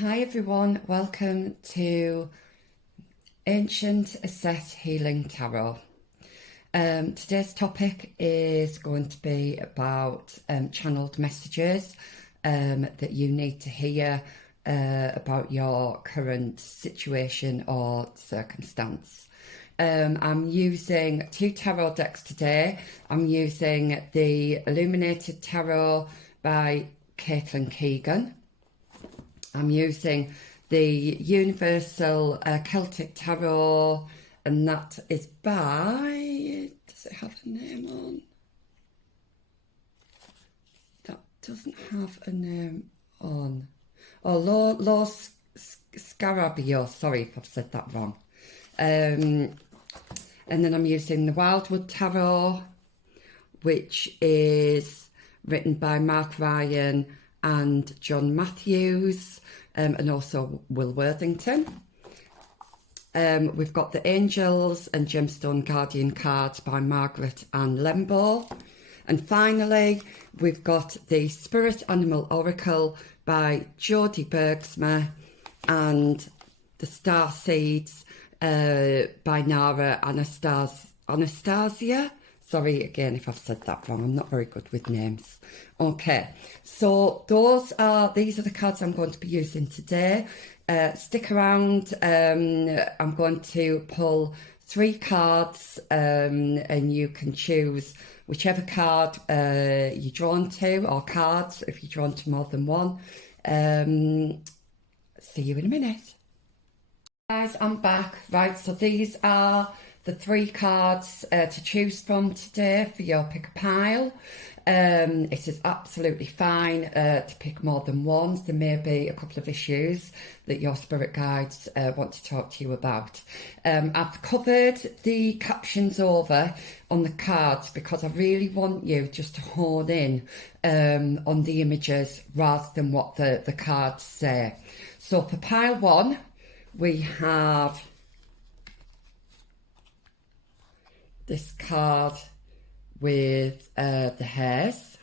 Hi everyone, welcome to Ancient Set Healing Tarot. Today's topic is going to be about channeled messages that you need to hear about your current situation or circumstance. I'm using two tarot decks today. I'm using the Illuminated Tarot by Caitlin Keegan. I'm using the Universal Celtic Tarot, and that is by, does it have a name on? That doesn't have a name on. Oh, Law Scarabeo, sorry if I've said that wrong. And then I'm using the Wildwood Tarot, which is written by Mark Ryan and John Matthews, and also Will Worthington. We've got the Angels and Gemstone Guardian cards by Margaret Ann Lembo. And finally, we've got the Spirit Animal Oracle by Jodie Bergsma and the Star Seeds by Nara Anastasia. Sorry again if I've said that wrong. I'm not very good with names. Okay, so these are the cards I'm going to be using today. Stick around. I'm going to pull 3 cards and you can choose whichever card you're drawn to, or cards if you're drawn to more than one. See you in a minute. Guys, I'm back. Right, so these are the 3 cards to choose from today for your pick a pile. It is absolutely fine to pick more than one. There may be a couple of issues that your spirit guides want to talk to you about. I've covered the captions over on the cards because I really want you just to hone in on the images rather than what the cards say. So for pile 1, we have this card with the hares.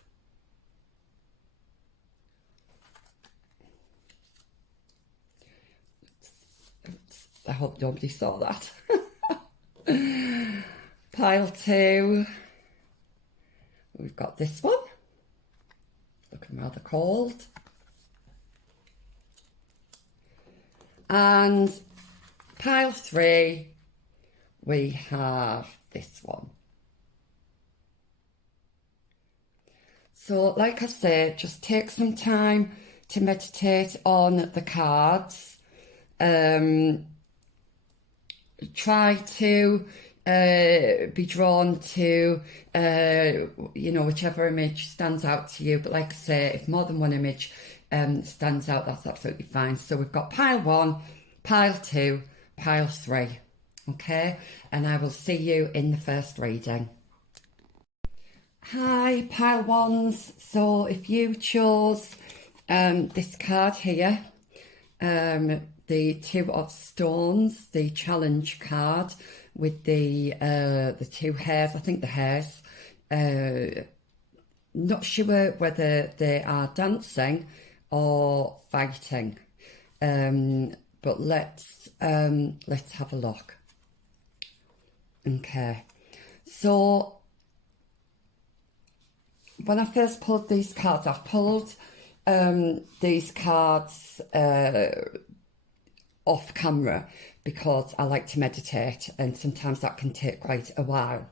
Oops, I hope nobody saw that. Pile 2, we've got this one, looking rather cold. And pile 3, we have this one. So like I said, just take some time to meditate on the cards. Try to be drawn to whichever image stands out to you, but like I say, if more than one image stands out, that's absolutely fine. So we've got pile 1, pile 2, pile 3. Okay, and I will see you in the first reading. Hi, pile 1s. So if you chose this card here, the 2 of Stones, the challenge card with the 2 hares, I think the hares, not sure whether they are dancing or fighting, but let's have a look. Okay, so when I first pulled these cards, I've pulled these cards off camera because I like to meditate, and sometimes that can take quite a while.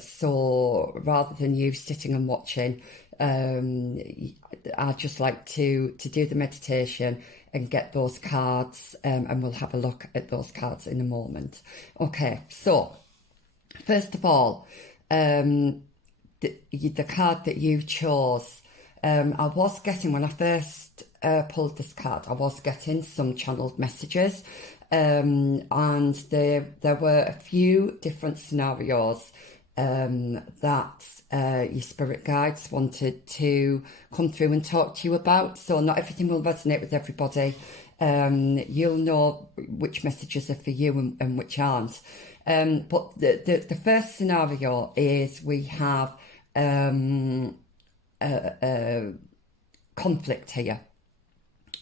So rather than you sitting and watching, I just like to do the meditation and get those cards, and we'll have a look at those cards in a moment. Okay, so first of all, the card that you chose, I was getting, when I first pulled this card, I was getting some channeled messages, and there were a few different scenarios that your spirit guides wanted to come through and talk to you about. So not everything will resonate with everybody. You'll know which messages are for you and which aren't. But the first scenario is we have conflict here.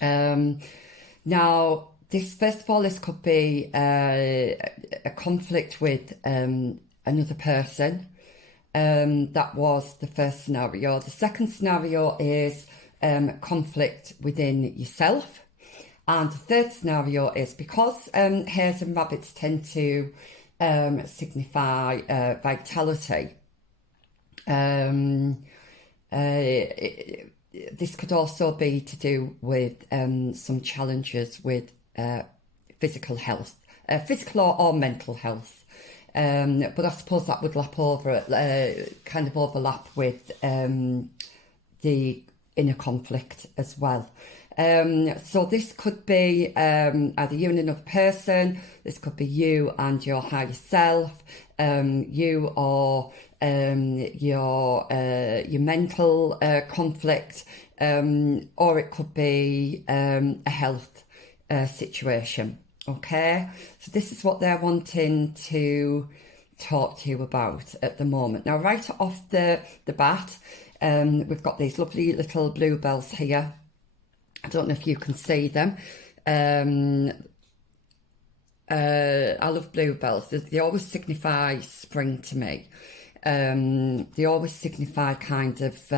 Now, this first of all, this could be a conflict with another person. That was the first scenario. The second scenario is conflict within yourself. And the third scenario is because hares and rabbits tend to signify vitality. This could also be to do with some challenges with physical health, physical or mental health. But I suppose that would kind of overlap with the inner conflict as well. So this could be either you and another person, this could be you and your higher self, you or your mental conflict, or it could be a health situation. Okay, so this is what they're wanting to talk to you about at the moment. Now, right off the bat, we've got these lovely little bluebells here. I don't know if you can see them. I love bluebells. They always signify spring to me. They always signify kind of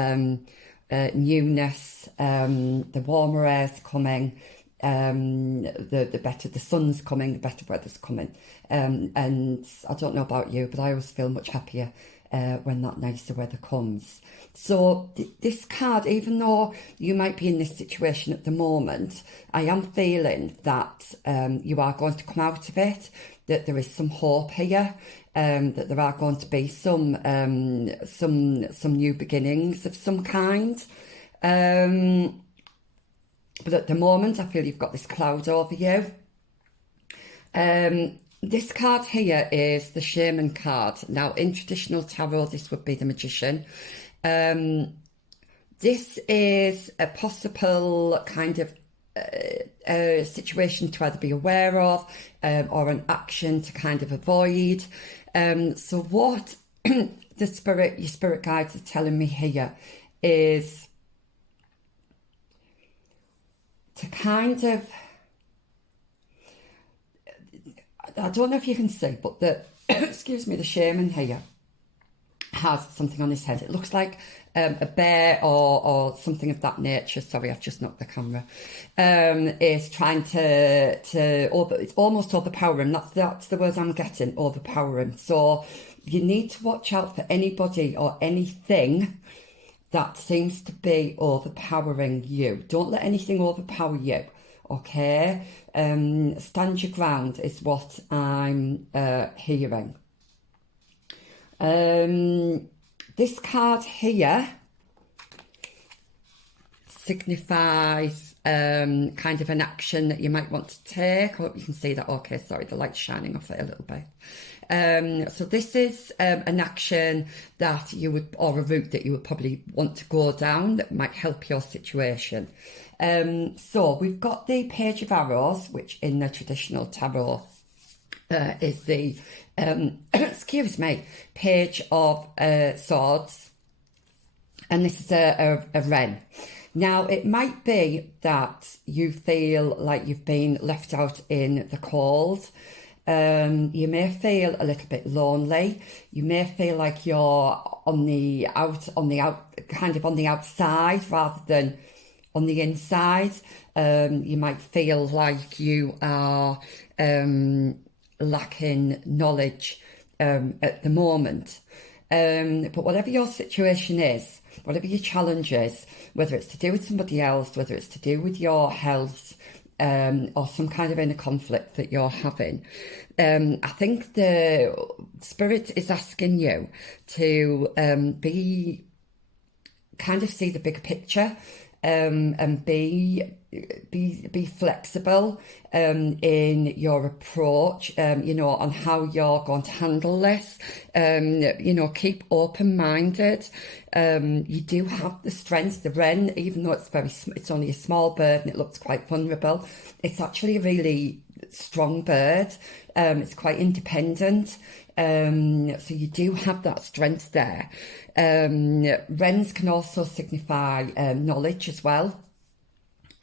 newness, the warmer air's coming, the better the sun's coming, the better weather's coming. And I don't know about you, but I always feel much happier when that nicer weather comes. So this card, even though you might be in this situation at the moment, I am feeling that you are going to come out of it, that there is some hope here, that there are going to be some new beginnings of some kind. But at the moment, I feel you've got this cloud over you. This card here is the Shaman card. Now, in traditional tarot, this would be the Magician. This is a possible kind of a situation to either be aware of or an action to kind of avoid. So what your spirit guides are telling me here is to kind of, I don't know if you can see, but the excuse me, the shaman here has something on his head. It looks like a bear or something of that nature. Sorry, I've just knocked the camera. Is trying it's almost overpowering. That's the word I'm getting, overpowering. So you need to watch out for anybody or anything that seems to be overpowering you. Don't let anything overpower you. Okay, stand your ground is what I'm hearing. This card here signifies kind of an action that you might want to take. I hope you can see that. Okay, sorry, the light's shining off it a little bit. So this is an action that you would, or a route that you would probably want to go down that might help your situation. So we've got the Page of Arrows, which in the traditional tarot is the, excuse me, Page of Swords. And this is a wren. Now, it might be that you feel like you've been left out in the cold. You may feel a little bit lonely. You may feel like you're on the outside rather than on the inside. You might feel like you are lacking knowledge at the moment. But whatever your situation is, whatever your challenge is, whether it's to do with somebody else, whether it's to do with your health, or some kind of inner conflict that you're having, I think the spirit is asking you to see the bigger picture, and be flexible in your approach, on how you're going to handle this. Keep open-minded. You do have the strength. The wren, even though it's only a small bird and it looks quite vulnerable, it's actually a really strong bird. It's quite independent. So you do have that strength there. Wrens can also signify knowledge as well.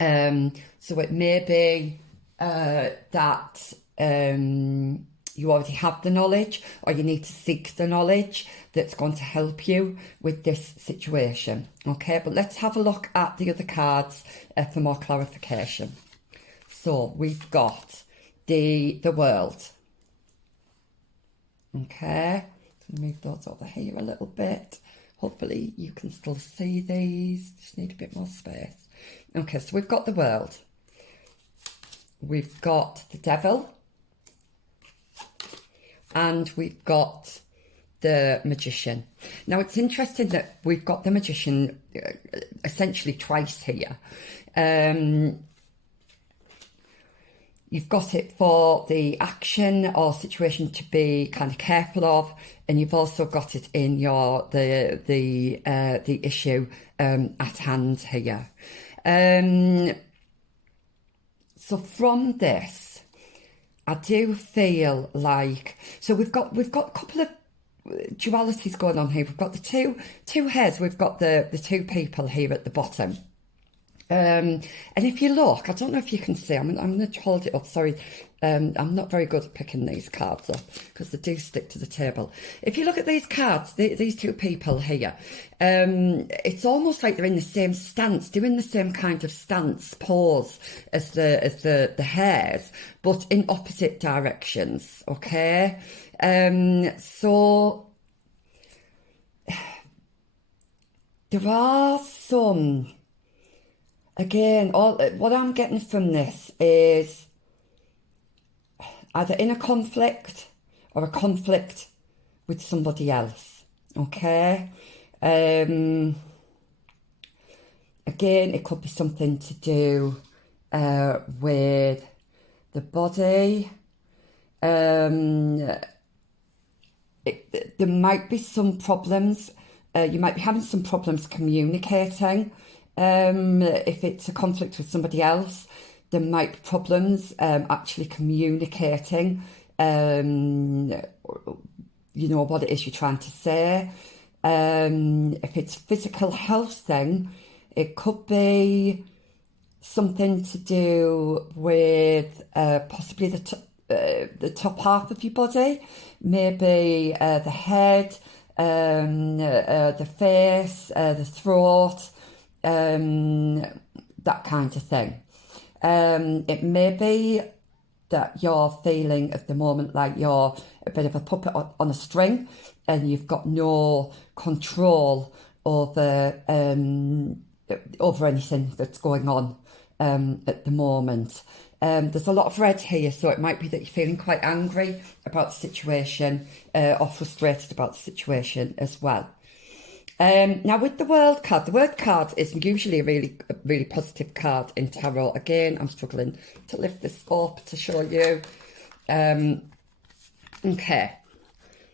So it may be that you already have the knowledge, or you need to seek the knowledge that's going to help you with this situation. Okay, but let's have a look at the other cards for more clarification. So we've got the world. Okay, move those over here a little bit. Hopefully you can still see these. Just need a bit more space. Okay, so we've got the world. We've got the devil. And we've got the magician. Now, it's interesting that we've got the magician essentially twice here. You've got it for the action or situation to be kind of careful of, and you've also got it in your the issue at hand here. So from this, I do feel like, so we've got a couple of dualities going on here. We've got the two heads. We've got the two people here at the bottom. And if you look, I don't know if you can see, I'm going to hold it up, sorry, I'm not very good at picking these cards up because they do stick to the table. If you look at these cards, these two people here, it's almost like they're in the same stance, doing the same kind of stance, pose as the hairs, but in opposite directions, okay? So there are some... Again, what I'm getting from this is either in a conflict or a conflict with somebody else, okay? Again, it could be something to do with the body. There might be some problems. You might be having some problems communicating. If it's a conflict with somebody else, there might be problems actually communicating, you know, what it is you're trying to say. If it's a physical health thing, it could be something to do with possibly the top half of your body, maybe the head, the face, the throat, that kind of thing. It may be that you're feeling at the moment like you're a bit of a puppet on a string and you've got no control over anything that's going on at the moment. There's a lot of red here, so it might be that you're feeling quite angry about the situation or frustrated about the situation as well. Now with the word card is usually a really positive card in tarot. Again, I'm struggling to lift this up to show you. Okay,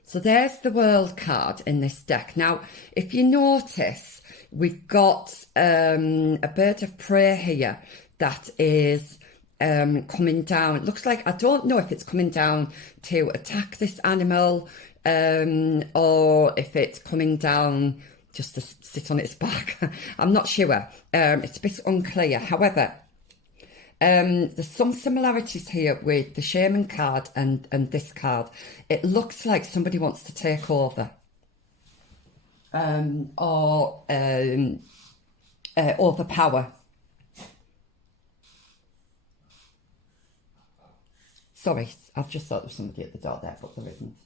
so there's the world card in this deck. Now, if you notice, we've got a bird of prey here that is coming down. It looks like, I don't know if it's coming down to attack this animal or if it's coming down just to sit on its back. I'm not sure. It's a bit unclear. However, there's some similarities here with the shaman card and this card. It looks like somebody wants to take over or overpower. Sorry, I've just thought there was somebody at the door there, but there isn't.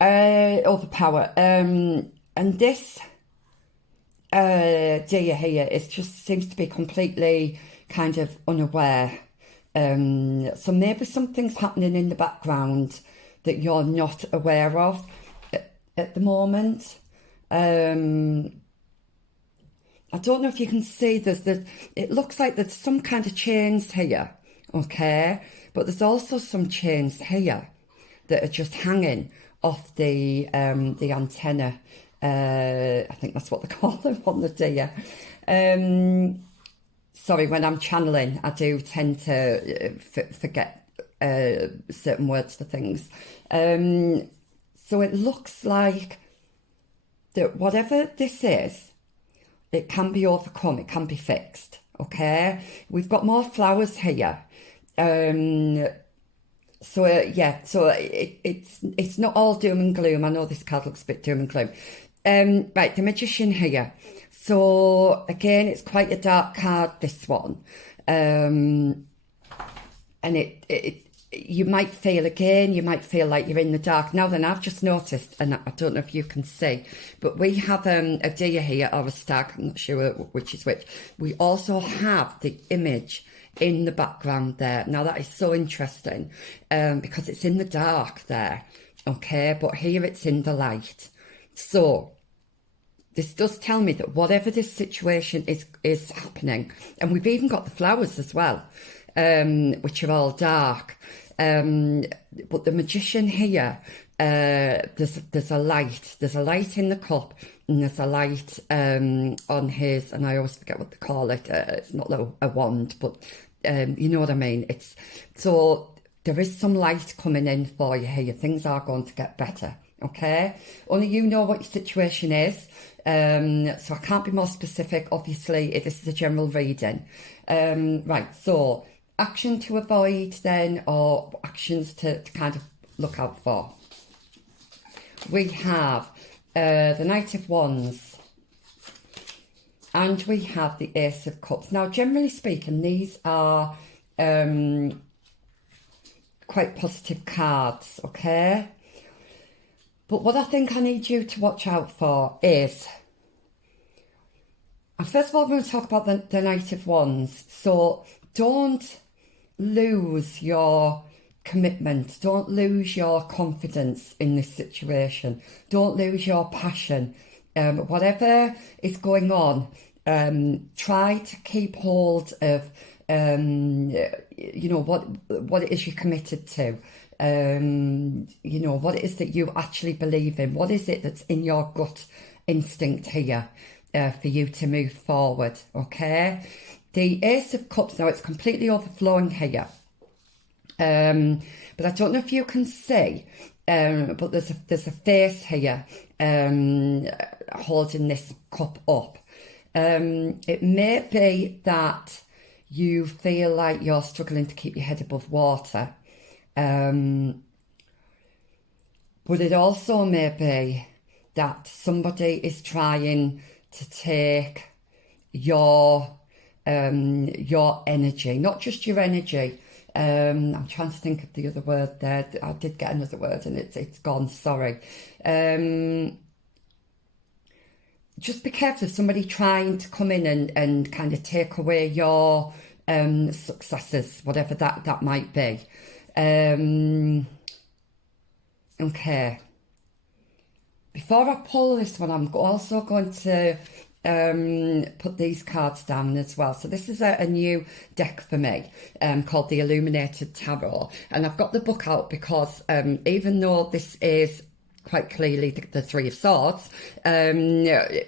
Overpower. And this deer here seems to be completely kind of unaware. So maybe something's happening in the background that you're not aware of at the moment. I don't know if you can see it looks like there's some kind of chains here, okay? But there's also some chains here that are just hanging off the antenna. I think that's what they call them on the deer. Sorry, when I'm channeling, I do tend to forget certain words for things. So it looks like that whatever this is, It can be overcome, it can be fixed, okay? We've got more flowers here. So yeah, so it's not all doom and gloom. I know this card looks a bit doom and gloom. Right, the Magician here. So again, it's quite a dark card, this one. And you might feel like you're in the dark. Now then, I've just noticed, and I don't know if you can see, but we have a deer here, or a stag, I'm not sure which is which. We also have the image in the background there. Now that is so interesting, because it's in the dark there, okay, but here it's in the light. So this does tell me that whatever this situation is happening, and we've even got the flowers as well, which are all dark. But the Magician here, there's a light. There's a light in the cup, and there's a light on his, and I always forget what they call it. It's not a wand, but you know what I mean. It's so there is some light coming in for you here. Things are going to get better. Okay, only you know what your situation is. So I can't be more specific. Obviously, this is a general reading. Right, so action to avoid then, or actions to kind of look out for. We have the Knight of Wands, and we have the Ace of Cups. Now, generally speaking, these are quite positive cards, okay? But what I think I need you to watch out for is, and first of all, I'm going to talk about the Knight of Wands. So don't lose your commitment. Don't lose your confidence in this situation. Don't lose your passion. Whatever is going on, try to keep hold of, you know, what it is you're committed to. You know, what it is that you actually believe in. What is it that's in your gut instinct here for you to move forward, okay? The Ace of Cups, now it's completely overflowing here. But I don't know if you can see, but there's a face here holding this cup up. It may be that you feel like you're struggling to keep your head above water. But it also may be that somebody is trying to take your energy, not just your energy. I'm trying to think of the other word there. I did get another word and it's gone, sorry. Just be careful of somebody trying to come in and kind of take away your successes, whatever that might be. Okay. Before I pull this one, I'm also going to put these cards down as well. So this is a new deck for me called the Illuminated Tarot, and I've got the book out because even though this is quite clearly the Three of Swords, they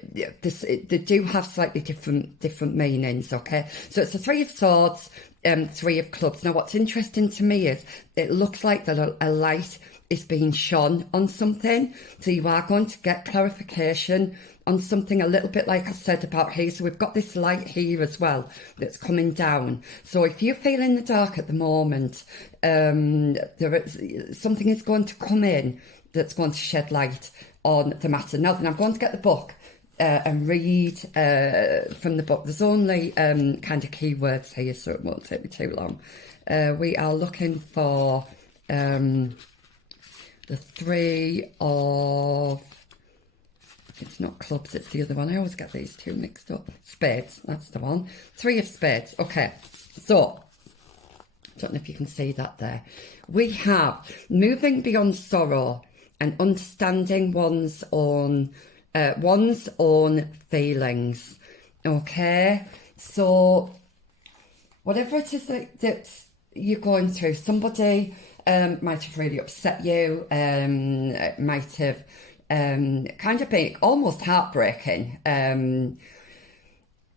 do have slightly different meanings, okay? So it's the Three of Swords, Three of Clubs. Now what's interesting to me is it looks like that a light is being shone on something, so you are going to get clarification on something, a little bit like I said about here. So we've got this light here as well that's coming down. So if you feel in the dark at the moment, something is going to come in that's going to shed light on the matter. Now then, I'm going to get the book and read from the book. There's only kind of keywords here, so it won't take me too long. We are looking for the Three of... It's not clubs, it's the other one. I always get these two mixed up. Spades, that's the one. Three of Spades. Okay, so, I don't know if you can see that there. We have moving beyond sorrow and understanding one's own feelings. Okay, so whatever it is that you're going through, somebody might have really upset you, might have kind of been almost heartbreaking.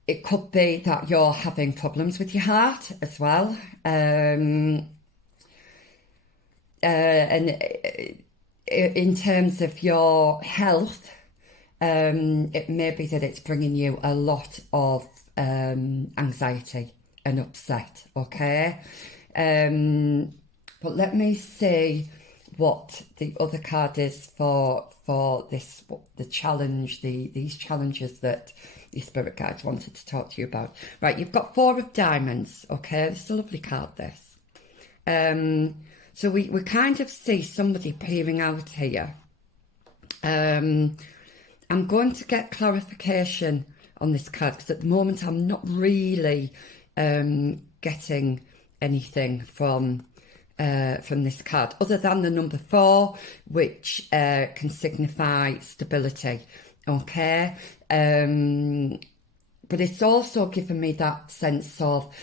It could be that you're having problems with your heart as well. And in terms of your health, it may be that it's bringing you a lot of anxiety and upset, okay? But let me see what the other card is for this, the challenge, these challenges that your spirit guides wanted to talk to you about. Right, you've got 4 of diamonds, okay? It's a lovely card, this. So we kind of see somebody peering out here. I'm going to get clarification on this card because at the moment I'm not really getting anything from this card other than the number 4, which can signify stability, okay? But it's also given me that sense of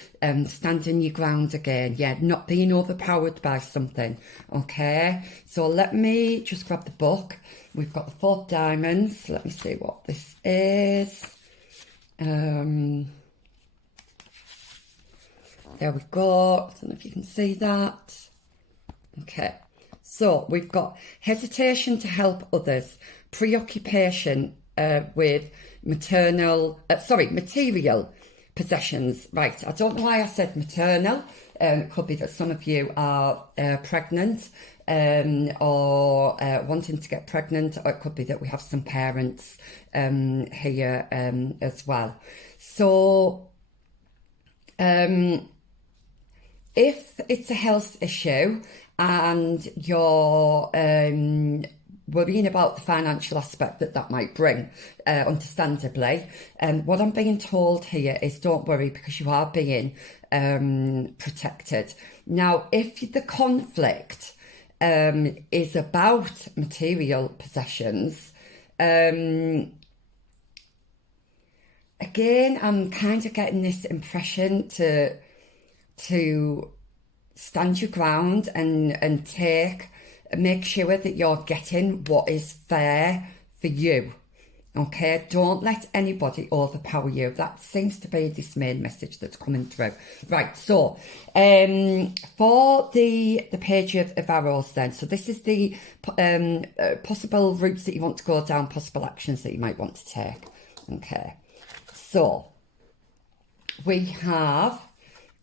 standing your ground again, yeah, not being overpowered by something, okay? So let me just grab the book. We've got the 4 diamonds. Let me see what this is. There we go. I don't know if you can see that. Okay. So we've got hesitation to help others, preoccupation with material possessions. Right. I don't know why I said maternal. It could be that some of you are pregnant or wanting to get pregnant, or it could be that we have some parents here as well. So if it's a health issue and you're worrying about the financial aspect that might bring, understandably, what I'm being told here is don't worry because you are being protected. Now, if the conflict is about material possessions, again, I'm kind of getting this impression to stand your ground and make sure that you're getting what is fair for you, okay? Don't let anybody overpower you. That seems to be this main message that's coming through. Right, so for the page of arrows then, so this is the possible routes that you want to go down, possible actions that you might want to take, okay? So we have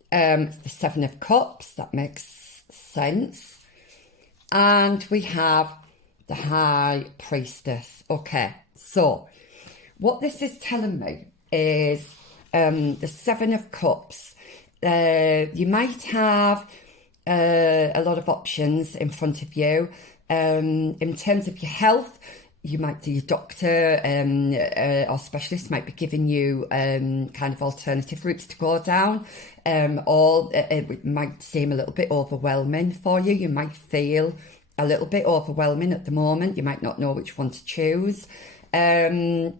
the 7 of Cups, that makes sense. And we have the High Priestess. Okay, so what this is telling me is the 7 of Cups. You might have a lot of options in front of you. In terms of your health, you might do your doctor or specialist might be giving you kind of alternative routes to go down, or it might seem a little bit overwhelming for you. You might feel a little bit overwhelming at the moment. You might not know which one to choose. If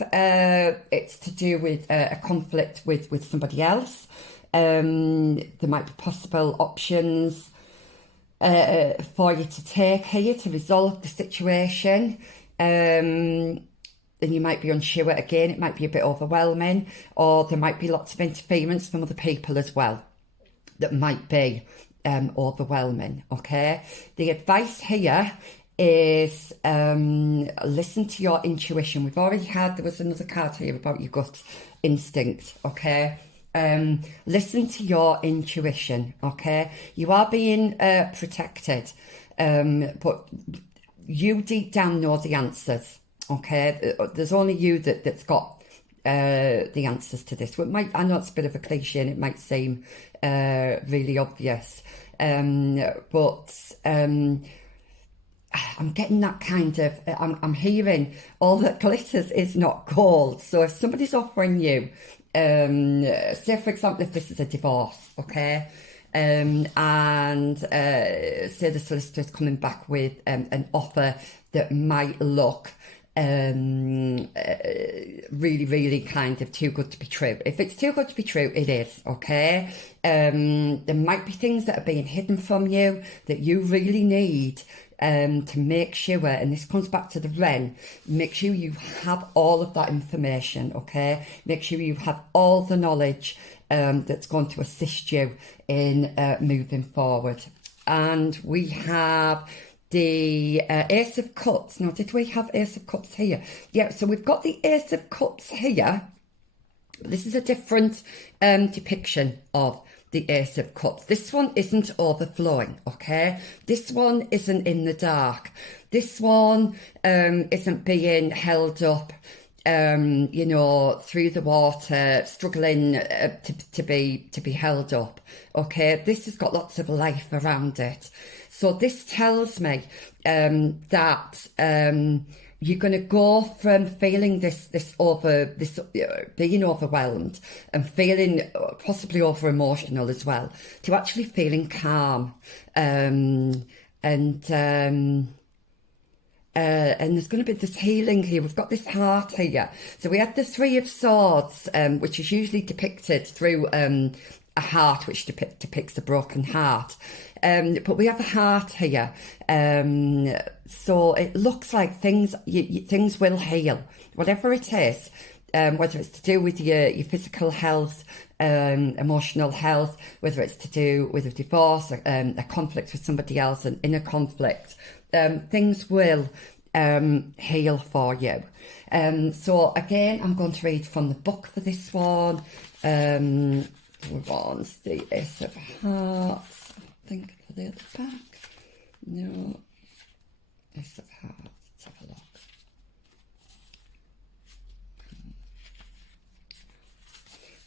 it's to do with a conflict with somebody else, there might be possible options for you to take here to resolve the situation. Then you might be unsure again, it might be a bit overwhelming, or there might be lots of interference from other people as well that might be overwhelming, okay? The advice here is listen to your intuition. We've already had, there was another card here about your gut instinct, okay? Listen to your intuition, okay? You are being protected, but you deep down know the answers, okay? There's only you that's got the answers to this. It might, I know it's a bit of a cliche and it might seem really obvious, but I'm getting that kind of, I'm hearing all that glitters is not gold. So if somebody's offering you, say for example, if this is a divorce, okay, and say the solicitor is coming back with an offer that might look really, really kind of too good to be true. If it's too good to be true, it is, okay? There might be things that are being hidden from you that you really need to make sure, and this comes back to the Wren, make sure you have all of that information, okay? Make sure you have all the knowledge that's going to assist you in moving forward. And we have the Ace of Cups. Now, did we have Ace of Cups here? Yeah, so we've got the Ace of Cups here. This is a different depiction of the Ace of Cups. This one isn't overflowing, okay? This one isn't in the dark. This one isn't being held up, you know, through the water, struggling to be held up, okay? This has got lots of life around it. So this tells me that you're going to go from feeling being overwhelmed and feeling possibly over emotional as well, to actually feeling calm. And there's going to be this healing here. We've got this heart here. So we had the Three of Swords, which is usually depicted through a heart, which depicts a broken heart. But we have a heart here. So it looks like things will heal, whatever it is, whether it's to do with your physical health, emotional health, whether it's to do with a divorce, a conflict with somebody else, an inner conflict. Things will heal for you. So again, I'm going to read from the book for this one. One's the Ace of Hearts. I think for the other back. No. Ace of Hearts. Let's have a look.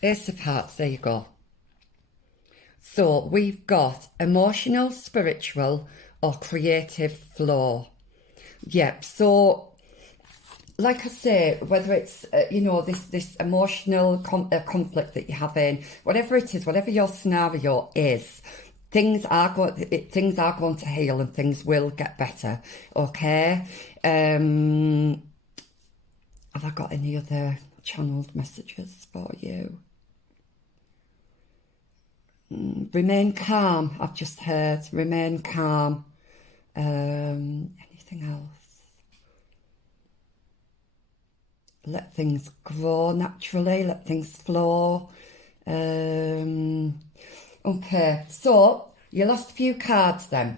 Ace of Hearts, there you go. So we've got emotional, spiritual, or creative flow. Yep, so like I say, whether it's you know, this emotional conflict that you're having, whatever it is, whatever your scenario is, things are going to heal and things will get better. Okay. Have I got any other channeled messages for you? Remain calm. I've just heard remain calm. Anything else? Let things grow naturally, let things flow. Okay, so your last few cards then.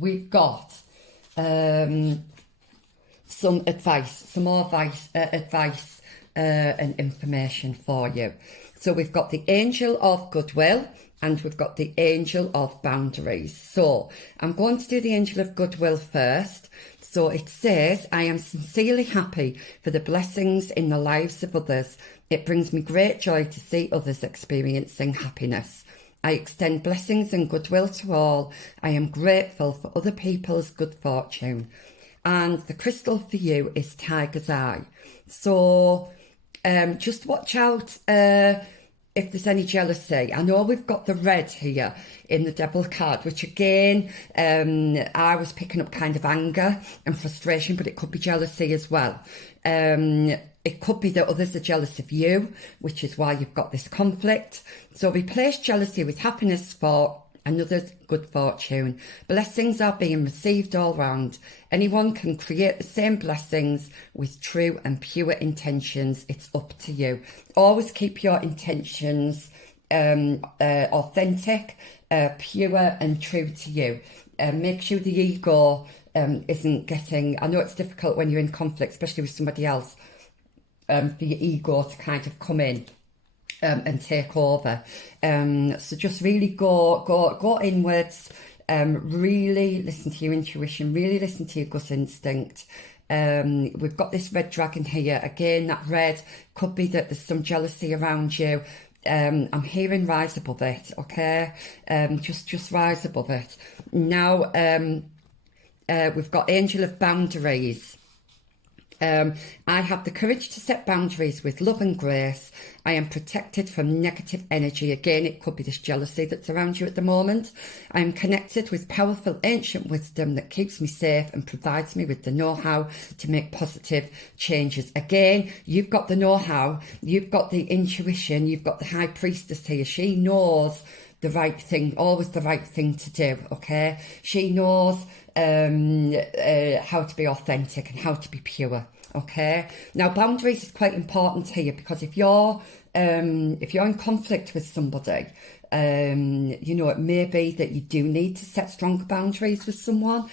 We've got some advice, some more advice and information for you. So we've got the Angel of Goodwill and we've got the Angel of Boundaries. So I'm going to do the Angel of Goodwill first. So it says, I am sincerely happy for the blessings in the lives of others. It brings me great joy to see others experiencing happiness. I extend blessings and goodwill to all. I am grateful for other people's good fortune. And the crystal for you is Tiger's Eye. So just watch out if there's any jealousy. I know we've got the red here in the Devil card, which again, I was picking up kind of anger and frustration, but it could be jealousy as well. It could be that others are jealous of you, which is why you've got this conflict. So replace jealousy with happiness for another's good fortune. Blessings are being received all round. Anyone can create the same blessings with true and pure intentions. It's up to you. Always keep your intentions authentic, pure and true to you. Make sure the ego isn't getting... I know it's difficult when you're in conflict, especially with somebody else, for your ego to kind of come in and take over. So just really go inwards, really listen to your intuition, really listen to your gut instinct. We've got this red dragon here. Again, that red could be that there's some jealousy around you. I'm hearing rise above it, okay? Just rise above it. Now, we've got Angel of Boundaries. I have the courage to set boundaries with love and grace. I am protected from negative energy. Again, it could be this jealousy that's around you at the moment. I am connected with powerful ancient wisdom that keeps me safe and provides me with the know-how to make positive changes. Again, you've got the know-how, you've got the intuition, you've got the High Priestess here. She knows the right thing, always the right thing to do, okay? She knows how to be authentic and how to be pure, okay? Now, boundaries is quite important here because if you're if you're in conflict with somebody, you know, it may be that you do need to set stronger boundaries with someone.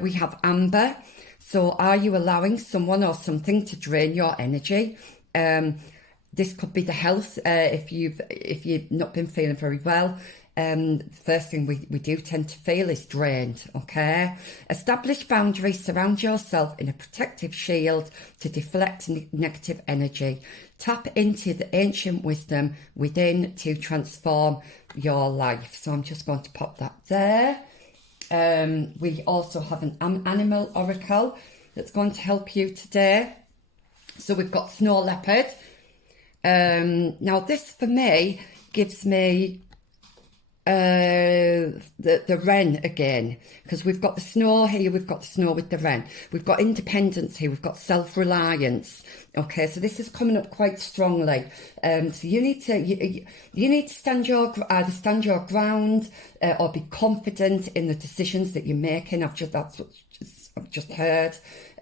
We have amber. So are you allowing someone or something to drain your energy? This could be the health. If you've not been feeling very well, first thing we do tend to feel is drained. Okay. Establish boundaries. Surround yourself in a protective shield to deflect negative energy. Tap into the ancient wisdom within to transform your life. So I'm just going to pop that there. We also have an animal oracle that's going to help you today. So we've got snow leopard. Now this for me gives me the wren again, because we've got the snow here, we've got the snow with the wren, we've got independence here, we've got self-reliance. Okay, so this is coming up quite strongly. So you need to you need to either stand your ground or be confident in the decisions that you're making. That's what I've just heard.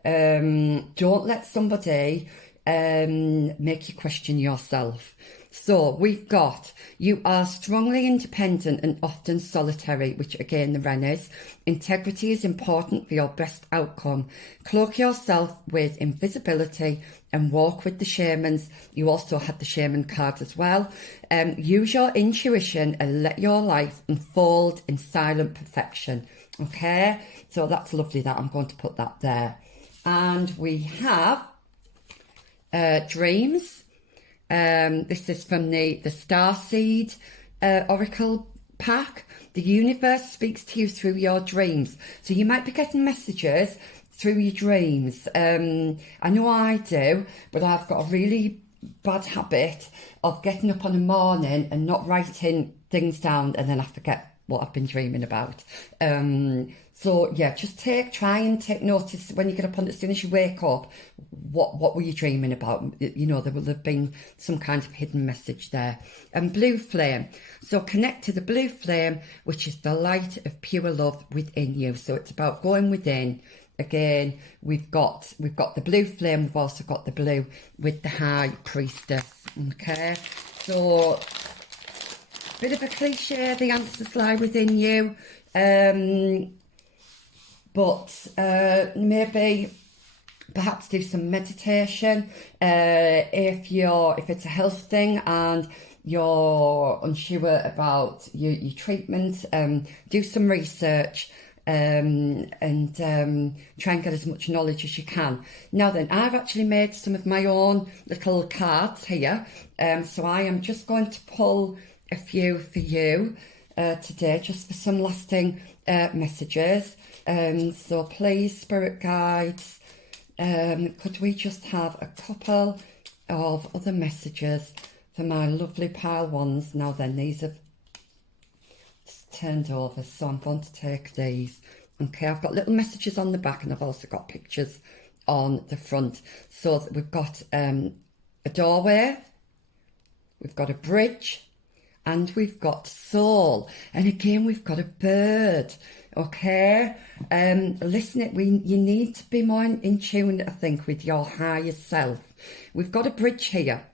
Don't let somebody make you question yourself. So we've got, you are strongly independent and often solitary, which again the wren is. Integrity is important for your best outcome. Cloak yourself with invisibility and walk with the shamans. You also have the shaman card as well. Use your intuition and let your life unfold in silent perfection. Okay, so that's lovely. That I'm going to put that there. And we have dreams. This is from the Starseed Oracle pack. The universe speaks to you through your dreams. So you might be getting messages through your dreams. I know I do, but I've got a really bad habit of getting up on a morning and not writing things down, and then I forget what I've been dreaming about. So yeah, just try and take notice when you get up on, as soon as you wake up, what were you dreaming about? You know, there will have been some kind of hidden message there. And blue flame. So connect to the blue flame, which is the light of pure love within you. So it's about going within. Again, we've got the blue flame. We've also got the blue with the high priestess. Okay, so bit of a cliche. The answers lie within you. But maybe perhaps do some meditation if it's a health thing and you're unsure about your treatment. Do some research and try and get as much knowledge as you can. Now then, I've actually made some of my own little cards here, so I am just going to pull a few for you today, just for some lasting messages. So please, spirit guides, could we just have a couple of other messages for my lovely pile ones? Now then, these have turned over, so I'm going to take these. Okay, I've got little messages on the back and I've also got pictures on the front. So we've got a doorway, we've got a bridge, and we've got soul. And again, we've got a bird. Okay, listen, you need to be more in tune, I think, with your higher self. We've got a bridge here,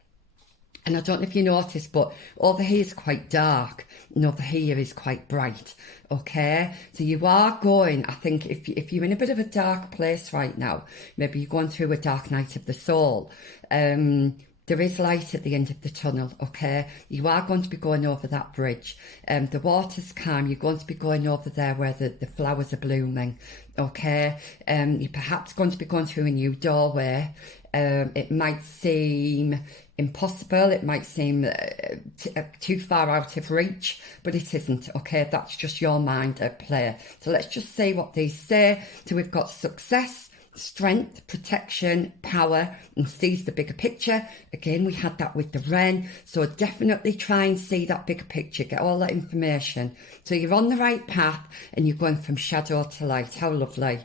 and I don't know if you noticed, but over here is quite dark, and over here is quite bright. Okay, so you are going, I think, if you're in a bit of a dark place right now, maybe you're going through a dark night of the soul, there is light at the end of the tunnel, okay? You are going to be going over that bridge. The water's calm. You're going to be going over there where the flowers are blooming, okay? You're perhaps going to be going through a new doorway. It might seem impossible. It might seem too far out of reach, but it isn't, okay? That's just your mind at play. So let's just see what these say. So we've got success, strength, protection, power, and sees the bigger picture. Again, we had that with the wren, so definitely try and see that bigger picture, get all that information. So you're on the right path and you're going from shadow to light. How lovely.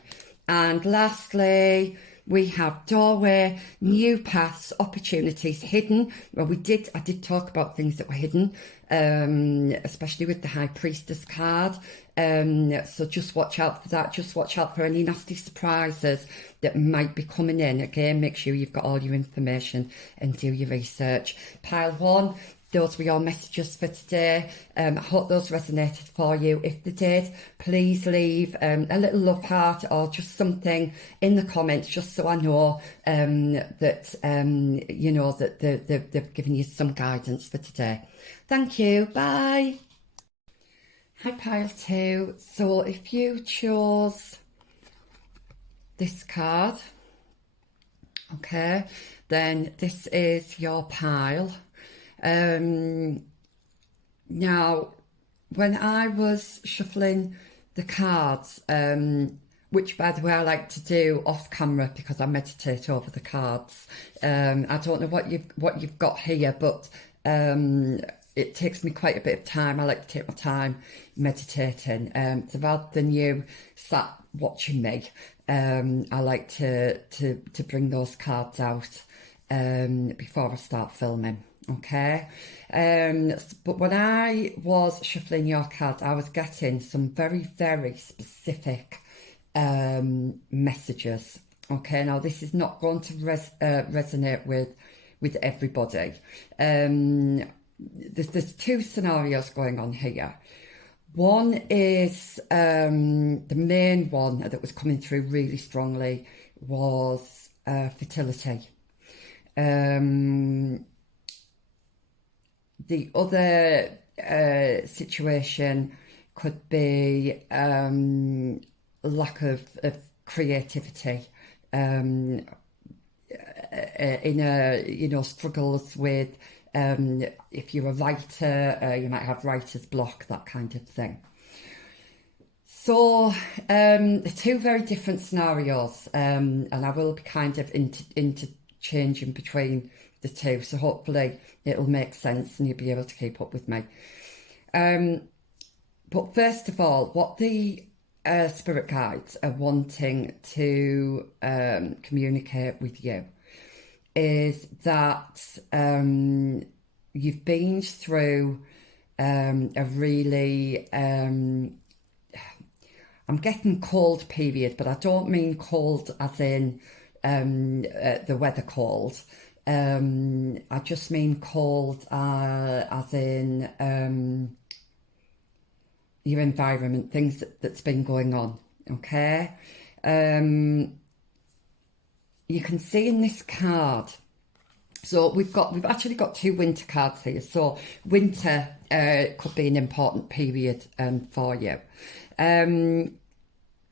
And lastly, we have doorway, new paths, opportunities, hidden. Well, I did talk about things that were hidden, especially with the High Priestess card. So just watch out for that. Just watch out for any nasty surprises that might be coming in. Again, make sure you've got all your information and do your research. Pile one, those were your messages for today. I hope those resonated for you. If they did, please leave a little love heart or just something in the comments, just so I know that you know that they've given you some guidance for today. Thank you. Bye. Hi, pile two. So if you chose this card, okay, then this is your pile. Now, when I was shuffling the cards, which by the way I like to do off camera because I meditate over the cards. I don't know what you've got here, but it takes me quite a bit of time. I like to take my time meditating. So rather than you sat watching me, I like to bring those cards out before I start filming. Okay, but when I was shuffling your cards, I was getting some very, very specific messages. Okay, now this is not going to resonate with everybody. There's two scenarios going on here. One is the main one that was coming through really strongly was fertility. The other situation could be lack of creativity, in a struggles with if you're a writer, you might have writer's block, that kind of thing. So two very different scenarios, and I will be kind of interchanging between the two, so hopefully it'll make sense and you'll be able to keep up with me. But first of all, what the spirit guides are wanting to communicate with you is that you've been through a really I'm getting cold period, but I don't mean cold as in the weather cold. I just mean cold as in your environment, things that's been going on. Okay, you can see in this card. So we've actually got two winter cards here. So winter could be an important period for you.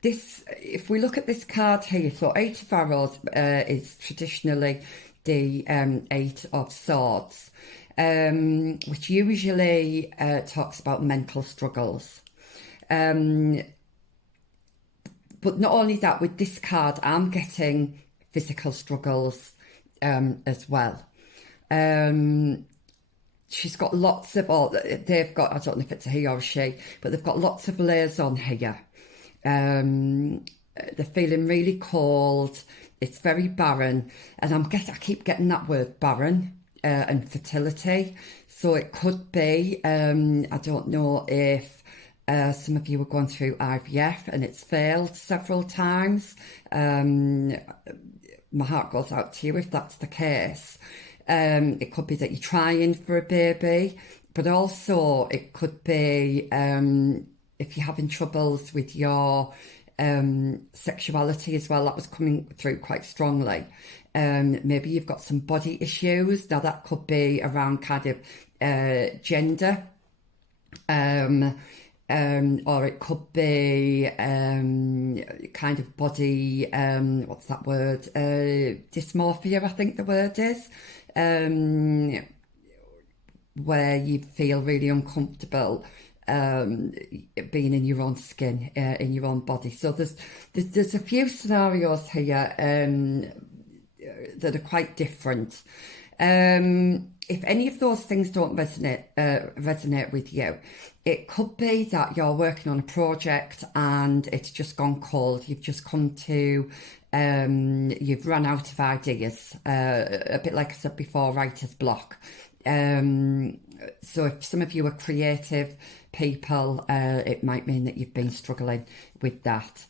If we look at this card here, so Eight of Arrows is traditionally the Eight of Swords, which usually talks about mental struggles. But not only that, with this card, I'm getting physical struggles as well. She's got lots of, they've got, I don't know if it's a he or a she, but they've got lots of layers on here. They're feeling really cold. It's very barren, and I keep getting that word barren and fertility. So it could be, I don't know if some of you are going through IVF and it's failed several times. My heart goes out to you if that's the case. It could be that you're trying for a baby, but also it could be if you're having troubles with your sexuality as well. That was coming through quite strongly. Maybe you've got some body issues. Now that could be around kind of gender, or it could be kind of body, what's that word? Dysmorphia, I think the word is, where you feel really uncomfortable being in your own skin, in your own body. So there's a few scenarios here that are quite different. If any of those things don't resonate with you, it could be that you're working on a project and it's just gone cold. You've just come to you've run out of ideas, a bit like I said before, writer's block. So if some of you are creative people, it might mean that you've been struggling with that.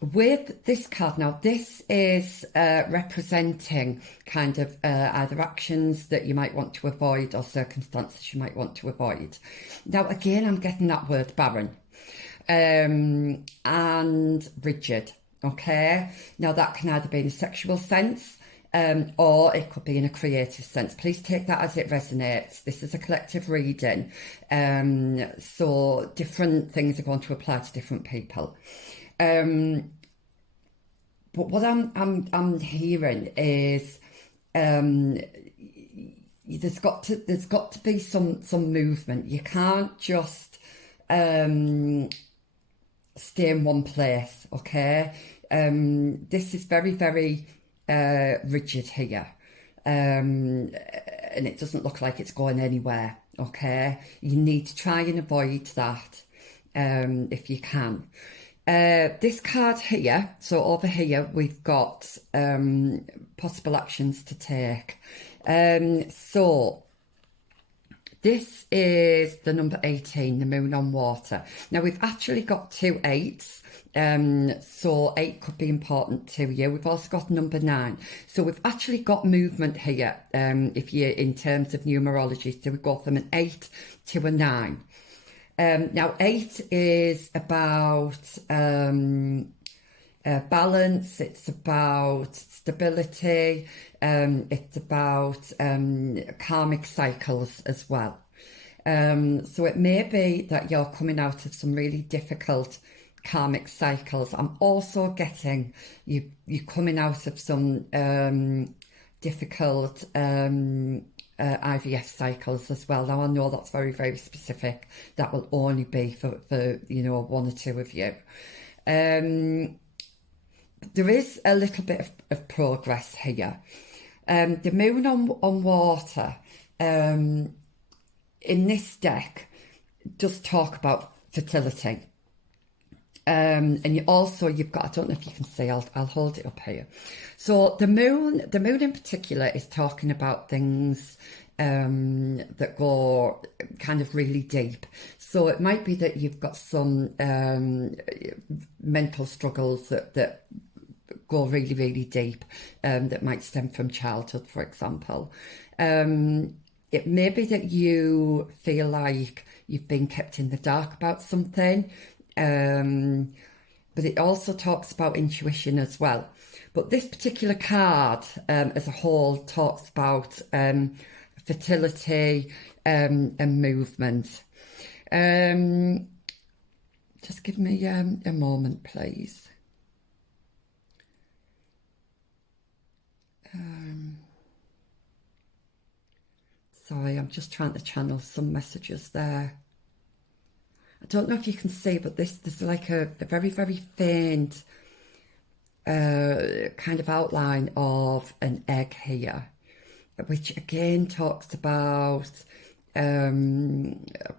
With this card now, this is representing kind of either actions that you might want to avoid or circumstances you might want to avoid. Now, again, I'm getting that word barren and rigid, okay? Now, that can either be in a sexual sense or it could be in a creative sense. Please take that as it resonates. This is a collective reading, so different things are going to apply to different people. But what I'm hearing is there's got to be some movement. You can't just stay in one place, okay? This is very, very rigid here. And it doesn't look like it's going anywhere, okay? You need to try and avoid that if you can. This card here, so over here we've got possible actions to take. So this is the number 18, the moon on water. Now we've actually got 2 8s, so 8 could be important to you. We've also got number 9, so we've actually got movement here. If you in terms of numerology, so we go from an 8 to a 9. Now 8 is about balance, it's about stability, it's about karmic cycles as well. So it may be that you're coming out of some really difficult karmic cycles. I'm also getting you coming out of some difficult IVF cycles as well. Now I know that's very, very specific. That will only be for you know, 1 or 2 of you. There is a little bit of progress here. The moon on water in this deck does talk about fertility. And you've got, I don't know if you can see, I'll hold it up here. So the moon in particular is talking about things that go kind of really deep. So it might be that you've got some mental struggles that go really, really deep, that might stem from childhood, for example. It may be that you feel like you've been kept in the dark about something. But it also talks about intuition as well. But this particular card as a whole talks about fertility and movement. Just give me a moment, please. Sorry, I'm just trying to channel some messages there. I don't know if you can see, but there's like a very, very faint kind of outline of an egg here, which again talks about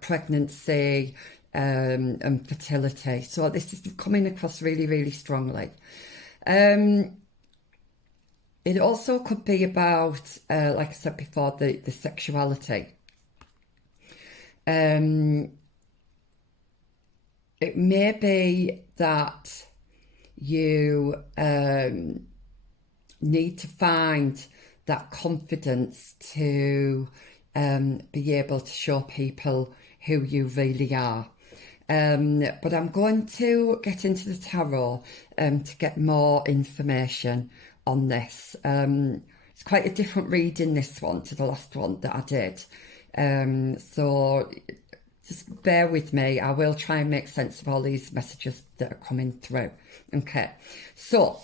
pregnancy and fertility. So this is coming across really, really strongly. It also could be about, like I said before, the sexuality. It may be that you need to find that confidence to be able to show people who you really are. But I'm going to get into the tarot to get more information on this. It's quite a different reading, this one, to the last one that I did. So just bear with me. I will try and make sense of all these messages that are coming through. Okay, so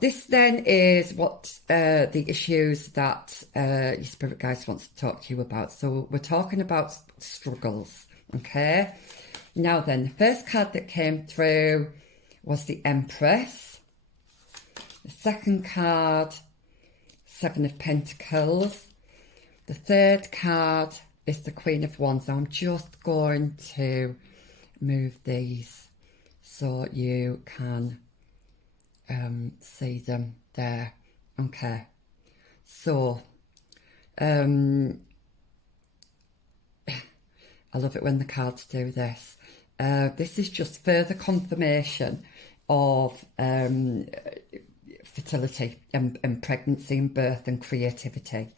this then is what the issues that your spirit guides wants to talk to you about. So we're talking about struggles, okay? Now then, the first card that came through was the Empress. The second card, 7 of Pentacles. The third card is the Queen of Wands. Now I'm just going to move these so you can see them there. Okay, so I love it when the cards do this. This is just further confirmation of fertility and pregnancy and birth and creativity.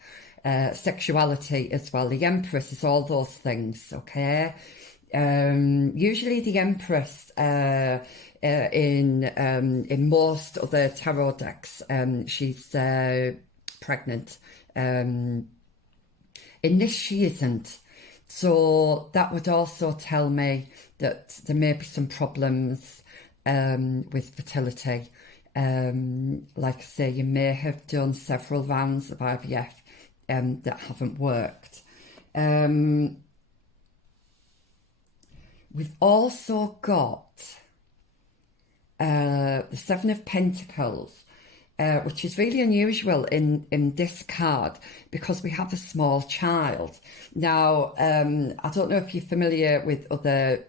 Sexuality as well. The Empress is all those things, okay? Usually the Empress in most other tarot decks, she's pregnant. In this she isn't. So that would also tell me that there may be some problems with fertility. Like I say, you may have done several rounds of IVF that haven't worked. We've also got the Seven of Pentacles, which is really unusual in this card because we have a small child. Now, I don't know if you're familiar with other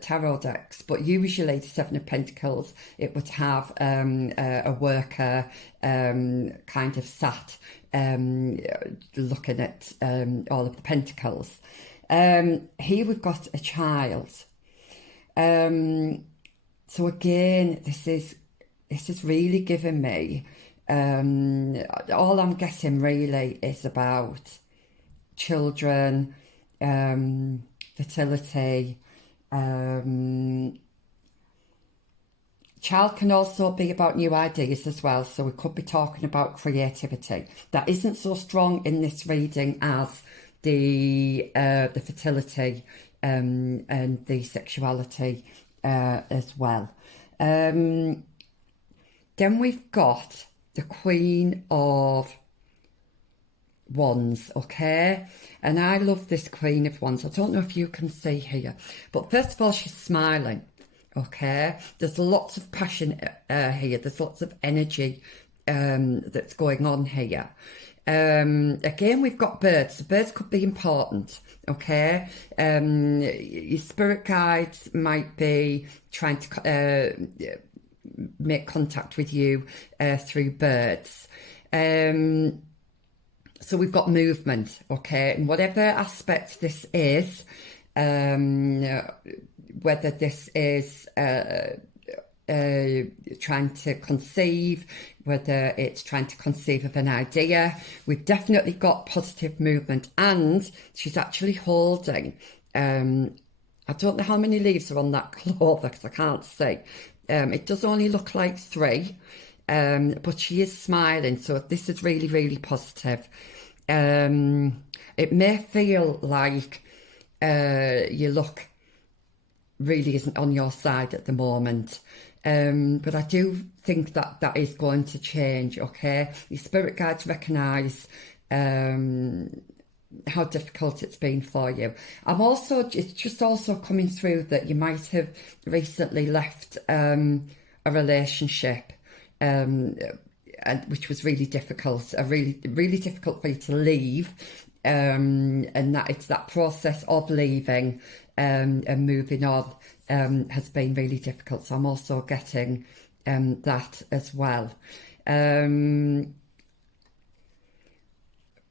tarot decks, but usually the Seven of Pentacles, it would have a worker kind of sat looking at all of the pentacles. Here we've got a child. So again, this is really giving me, all I'm getting really is about children, fertility. Child can also be about new ideas as well, so we could be talking about creativity. That isn't so strong in this reading as the fertility and the sexuality as well. Then we've got the Queen of Wands, okay? And I love this Queen of Wands. I don't know if you can see here, but first of all, she's smiling, okay? There's lots of passion here. There's lots of energy that's going on here. Again, we've got birds. The birds could be important, okay? Your spirit guides might be trying to make contact with you through birds. So we've got movement, okay? And whatever aspect this is, whether this is trying to conceive, whether it's trying to conceive of an idea, we've definitely got positive movement. And she's actually holding, I don't know how many leaves are on that clover because I can't see. It does only look like 3, but she is smiling, so this is really, really positive. It may feel like your luck really isn't on your side at the moment, but I do think that that is going to change, okay? Your spirit guides recognise how difficult it's been for you. It's just also coming through that you might have recently left a relationship, which was really difficult, really difficult for you to leave, and that it's that process of leaving and moving on has been really difficult. So I'm also getting that as well.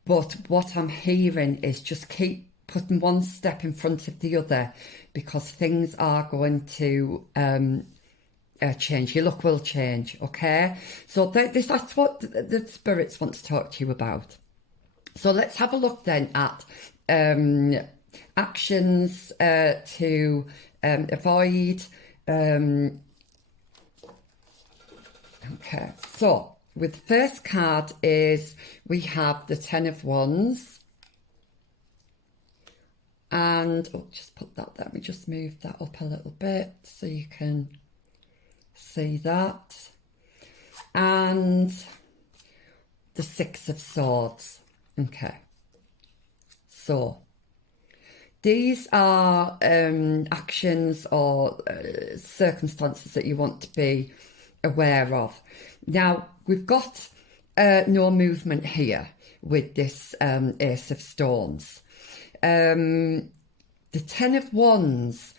But what I'm hearing is just keep putting one step in front of the other, because things are going to change. Your luck will change, okay? So that's what the spirits want to talk to you about. So let's have a look then at actions to avoid. Okay, so with the first card is we have the Ten of Wands. And, just put that there. Let me just move that up a little bit so you can see that. And the Six of Swords. Okay. So, these are actions or circumstances that you want to be aware of. Now, we've got no movement here with this Ace of Stones. The Ten of Wands,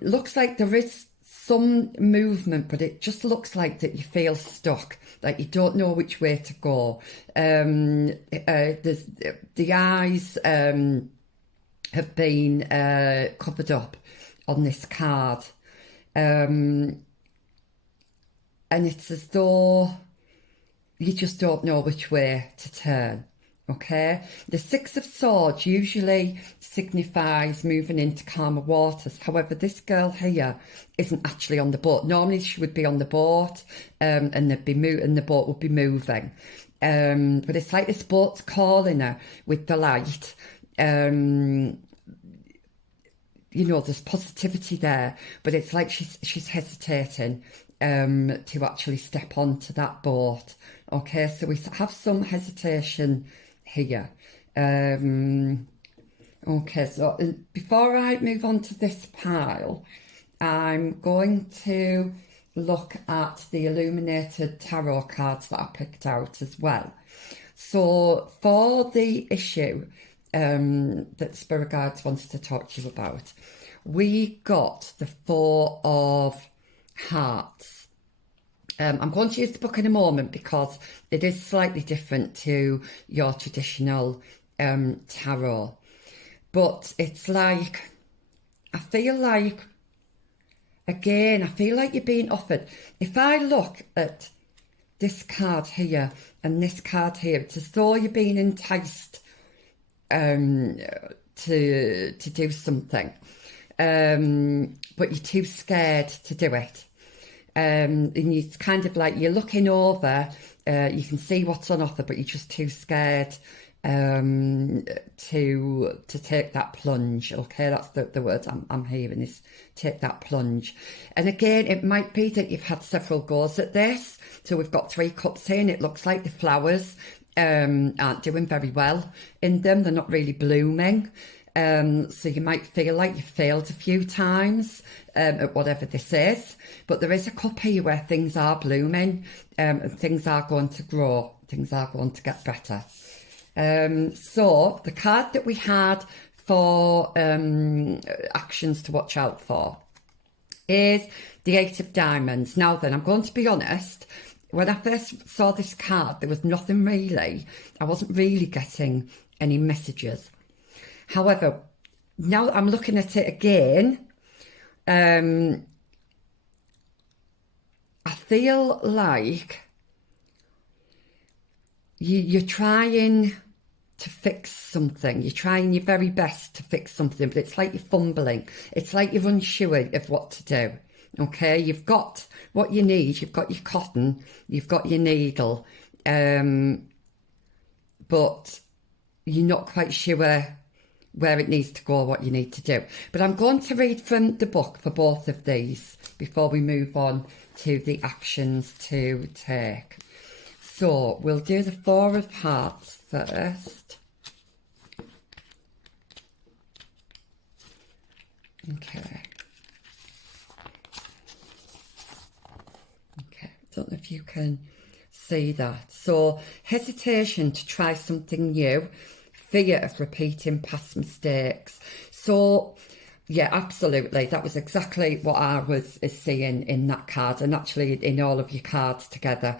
looks like there is some movement, but it just looks like that you feel stuck, like you don't know which way to go. There's the eyes have been covered up on this card, and it's as though you just don't know which way to turn. Okay, the Six of Swords usually signifies moving into calmer waters. However, this girl here isn't actually on the boat. Normally she would be on the boat, and the boat would be moving. But it's like this boat's calling her with the light. You know, there's positivity there, but it's like she's hesitating to actually step onto that boat. Okay, so we have some hesitation here. Okay, so before I move on to this pile, I'm going to look at the illuminated tarot cards that I picked out as well. So for the issue that Spirit Guides wants to talk to you about, we got the Four of Hearts. I'm going to use the book in a moment because it is slightly different to your traditional tarot. But it's like, I feel like you're being offered. If I look at this card here and this card here, it's as though you're being enticed to do something, but you're too scared to do it. And it's kind of like you're looking over, you can see what's on offer, but you're just too scared to take that plunge. Okay, that's the words I'm hearing, is take that plunge. And again, it might be that you've had several goes at this. So we've got 3 cups here, and it looks like the flowers aren't doing very well in them. They're not really blooming. So you might feel like you failed a few times at whatever this is, but there is a cup here where things are blooming, and things are going to grow, things are going to get better. So the card that we had for actions to watch out for is the Eight of Diamonds. Now then, I'm going to be honest, when I first saw this card, there was nothing really, I wasn't really getting any messages. However, now I'm looking at it again, I feel like you're trying to fix something. You're trying your very best to fix something, but it's like you're fumbling. It's like you're unsure of what to do. Okay, you've got what you need. You've got your cotton. You've got your needle, but you're not quite sure where it needs to go, what you need to do. But I'm going to read from the book for both of these before we move on to the actions to take. So we'll do the Four of Hearts first. Okay. Okay, don't know if you can see that. So hesitation to try something new, fear of repeating past mistakes. So yeah, absolutely, that was exactly what I was seeing in that card, and actually in all of your cards together.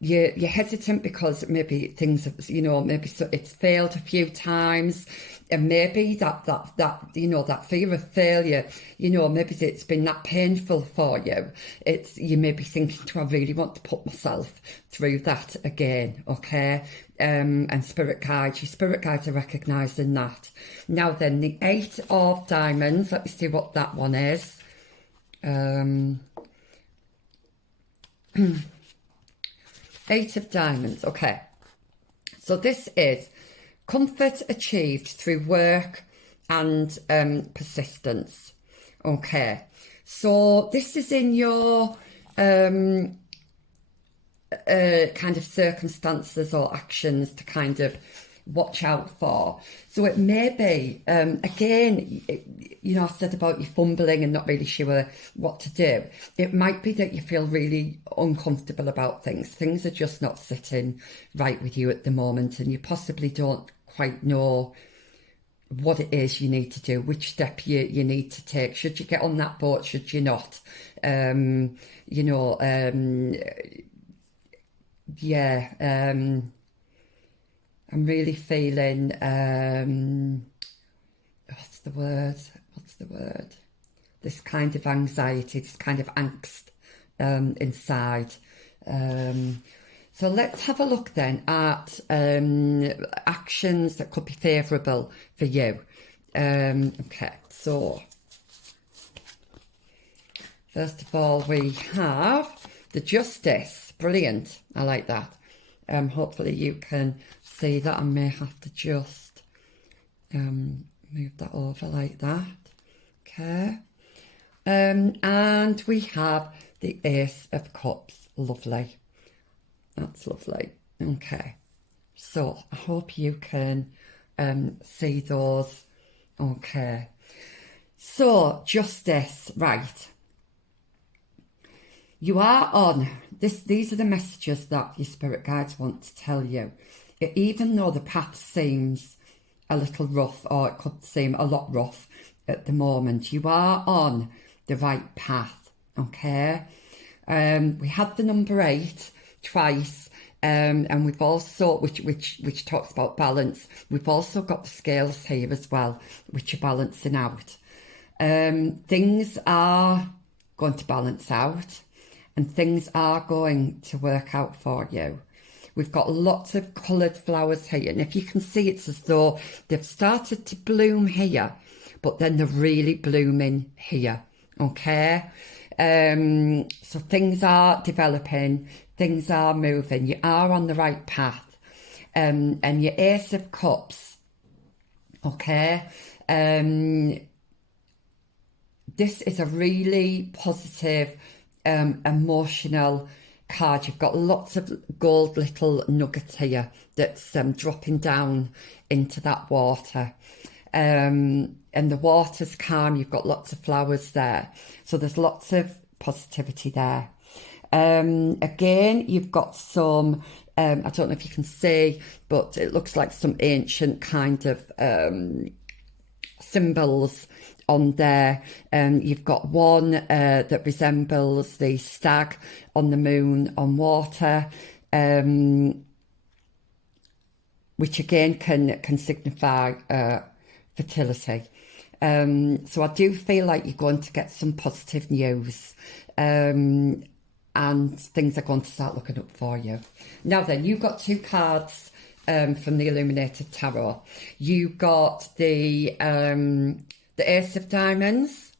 You're hesitant because maybe things have, maybe it's failed a few times, and maybe that that fear of failure, maybe it's been that painful for you. You may be thinking, do I really want to put myself through that again? Okay, and your spirit guides are recognising that. Now then, the Eight of Diamonds. Let me see what that one is. Eight of Diamonds. Okay, so this is comfort achieved through work and persistence. Okay, so this is in your kind of circumstances or actions to kind of watch out for. So it may be, again, I said about you fumbling and not really sure what to do. It might be that you feel really uncomfortable about things. Things are just not sitting right with you at the moment, and you possibly don't quite know what it is you need to do, which step you need to take. Should you get on that boat? Should you not? You know, yeah, I'm really feeling, what's the word? What's the word? This kind of anxiety, this kind of angst inside. So let's have a look then at actions that could be favourable for you. Okay, so first of all, we have the Justice. Brilliant. I like that. Hopefully you can see that. I may have to just move that over like that. Okay. And we have the Ace of Cups. Lovely. That's lovely. Okay. So I hope you can see those. Okay. So Justice, right. You are on this. These are the messages that your spirit guides want to tell you. Even though the path seems a little rough, or it could seem a lot rough at the moment, you are on the right path. Okay. We had the number 8 twice, and we've also, which talks about balance. We've also got the scales here as well, which are balancing out. Things are going to balance out, and things are going to work out for you. We've got lots of coloured flowers here, and if you can see, it's as though they've started to bloom here, but then they're really blooming here. Okay. So things are developing, things are moving, you are on the right path. And your Ace of Cups, okay, this is a really positive, emotional card. You've got lots of gold little nuggets here that's dropping down into that water. And the water's calm, you've got lots of flowers there. So there's lots of positivity there. Again, you've got some, I don't know if you can see, but it looks like some ancient kind of symbols on there. You've got one that resembles the stag on the moon on water, which again can signify fertility. So I do feel like you're going to get some positive news, and things are going to start looking up for you. Now then, you've got 2 cards from the Illuminated Tarot. You got the Ace of Diamonds,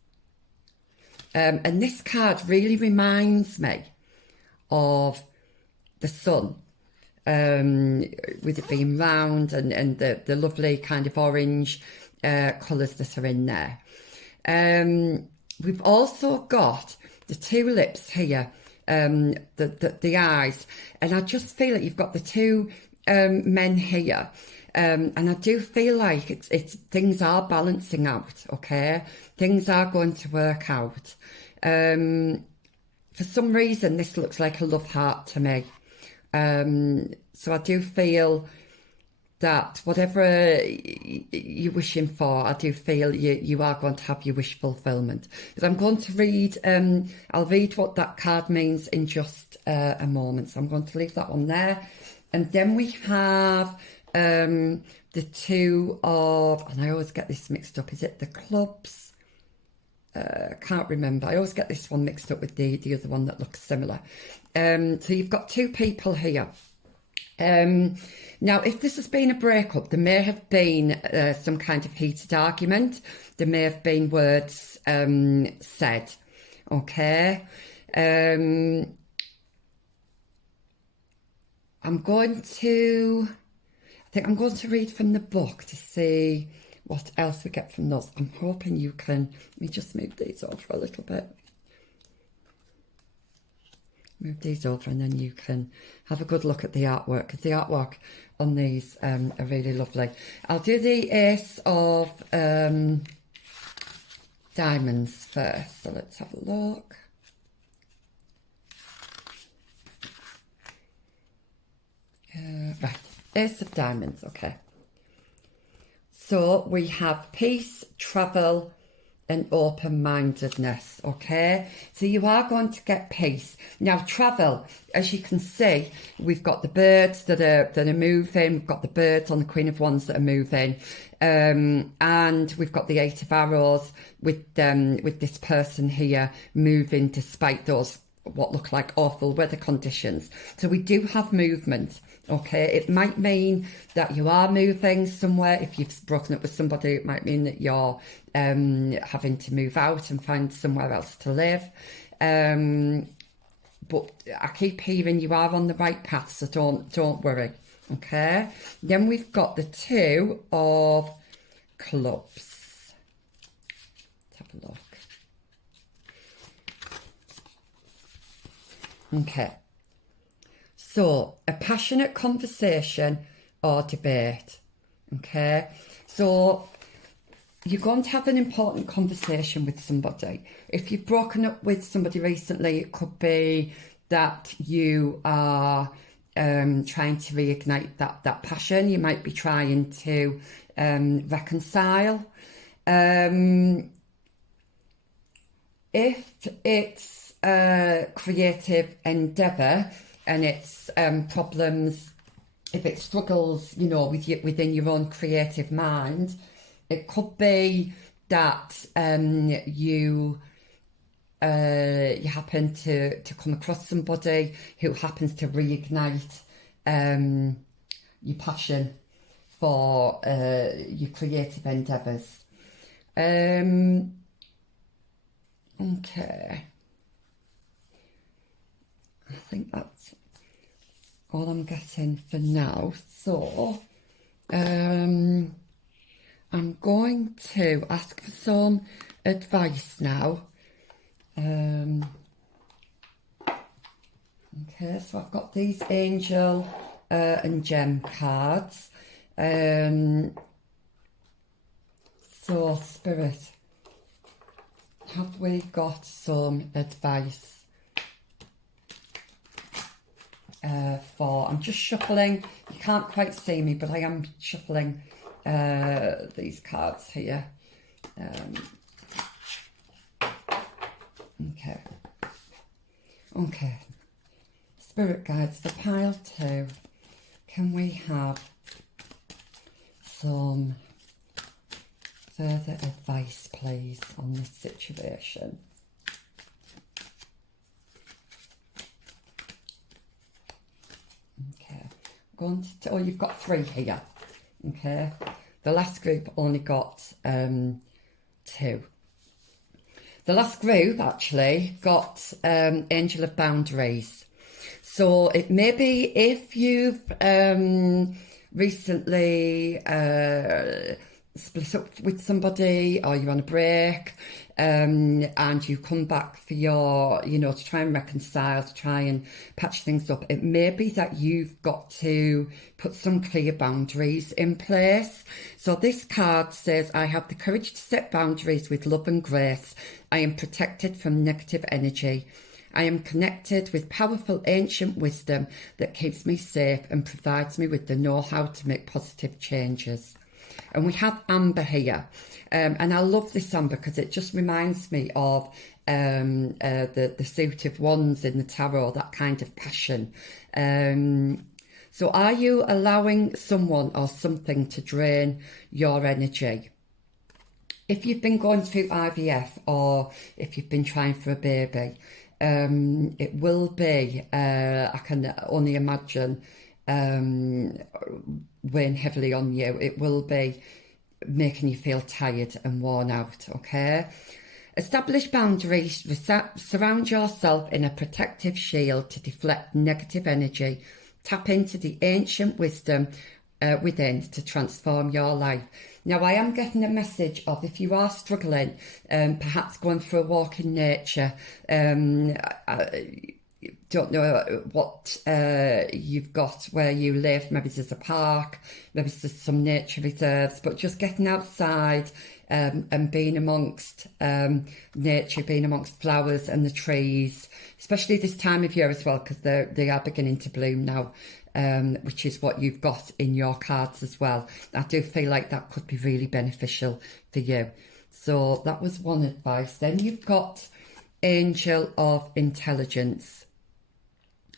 and this card really reminds me of the sun, with it being round and the lovely kind of orange colours that are in there. We've also got the tulips here, the eyes, and I just feel like you've got the 2 men here, and I do feel like it's things are balancing out. Okay, things are going to work out. For some reason, this looks like a love heart to me. So I do feel that whatever you're wishing for, I do feel you are going to have your wish fulfillment. But I'm going to read, I'll read what that card means in just a moment. So I'm going to leave that one there. And then we have the 2 of, and I always get this mixed up, is it the clubs? Can't remember. I always get this one mixed up with the other one that looks similar. So you've got 2 people here. Now, if this has been a breakup, there may have been some kind of heated argument. There may have been words said. Okay. I think I'm going to read from the book to see what else we get from those. I'm hoping you can, let me just move these over a little bit. Move these over and then you can have a good look at the artwork, because the artwork on these are really lovely. I'll do the Ace of Diamonds first, so let's have a look. Right, Ace of Diamonds, okay. So we have peace, travel, and open-mindedness, okay? So you are going to get peace. Now, travel, as you can see, we've got the birds that are moving, we've got the birds on the Queen of Wands that are moving, and we've got the Eight of Arrows with this person here moving despite those what look like awful weather conditions. So we do have movement. Okay, it might mean that you are moving somewhere. If you've broken up with somebody, it might mean that you're having to move out and find somewhere else to live. But I keep hearing you are on the right path, so don't worry. Okay. Then we've got the Two of Clubs. Let's have a look. Okay. So, a passionate conversation or debate, okay? So, you're going to have an important conversation with somebody. If you've broken up with somebody recently, it could be that you are trying to reignite that passion. You might be trying to reconcile. If it's a creative endeavour, and it's problems, if it struggles, you know, within your own creative mind, it could be that you happen to come across somebody who happens to reignite your passion for your creative endeavours. Okay. I think that's all I'm getting for now. So, I'm going to ask for some advice now. Okay, so I've got these angel and gem cards. So, Spirit, have we got some advice? I'm just shuffling. You can't quite see me, but I am shuffling these cards here. Okay. Spirit guides for pile 2. Can we have some further advice, please, on this situation? Oh, you've got 3 here. Okay. The last group only got 2. The last group actually got Angel of Boundaries. So it may be if you've recently split up with somebody, or you're on a break, and you come back for your, to try and reconcile, to try and patch things up. It may be that you've got to put some clear boundaries in place. So this card says, I have the courage to set boundaries with love and grace. I am protected from negative energy. I am connected with powerful ancient wisdom that keeps me safe and provides me with the know-how to make positive changes. And we have Amber here, and I love this Amber because it just reminds me of the suit of wands in the tarot, that kind of passion. So are you allowing someone or something to drain your energy? If you've been going through IVF, or if you've been trying for a baby, it will be, I can only imagine, weighing heavily on you. It will be making you feel tired and worn out, okay? Establish boundaries, surround yourself in a protective shield to deflect negative energy. Tap into the ancient wisdom within to transform your life. Now, I am getting a message of, if you are struggling, perhaps going for a walk in nature, don't know what you've got where you live. Maybe there's a park, maybe there's some nature reserves, but just getting outside and being amongst nature, being amongst flowers and the trees, especially this time of year as well, because they are beginning to bloom now. which is what you've got in your cards as well. I do feel like that could be really beneficial for you. So that was one advice. Then you've got Angel of Intelligence.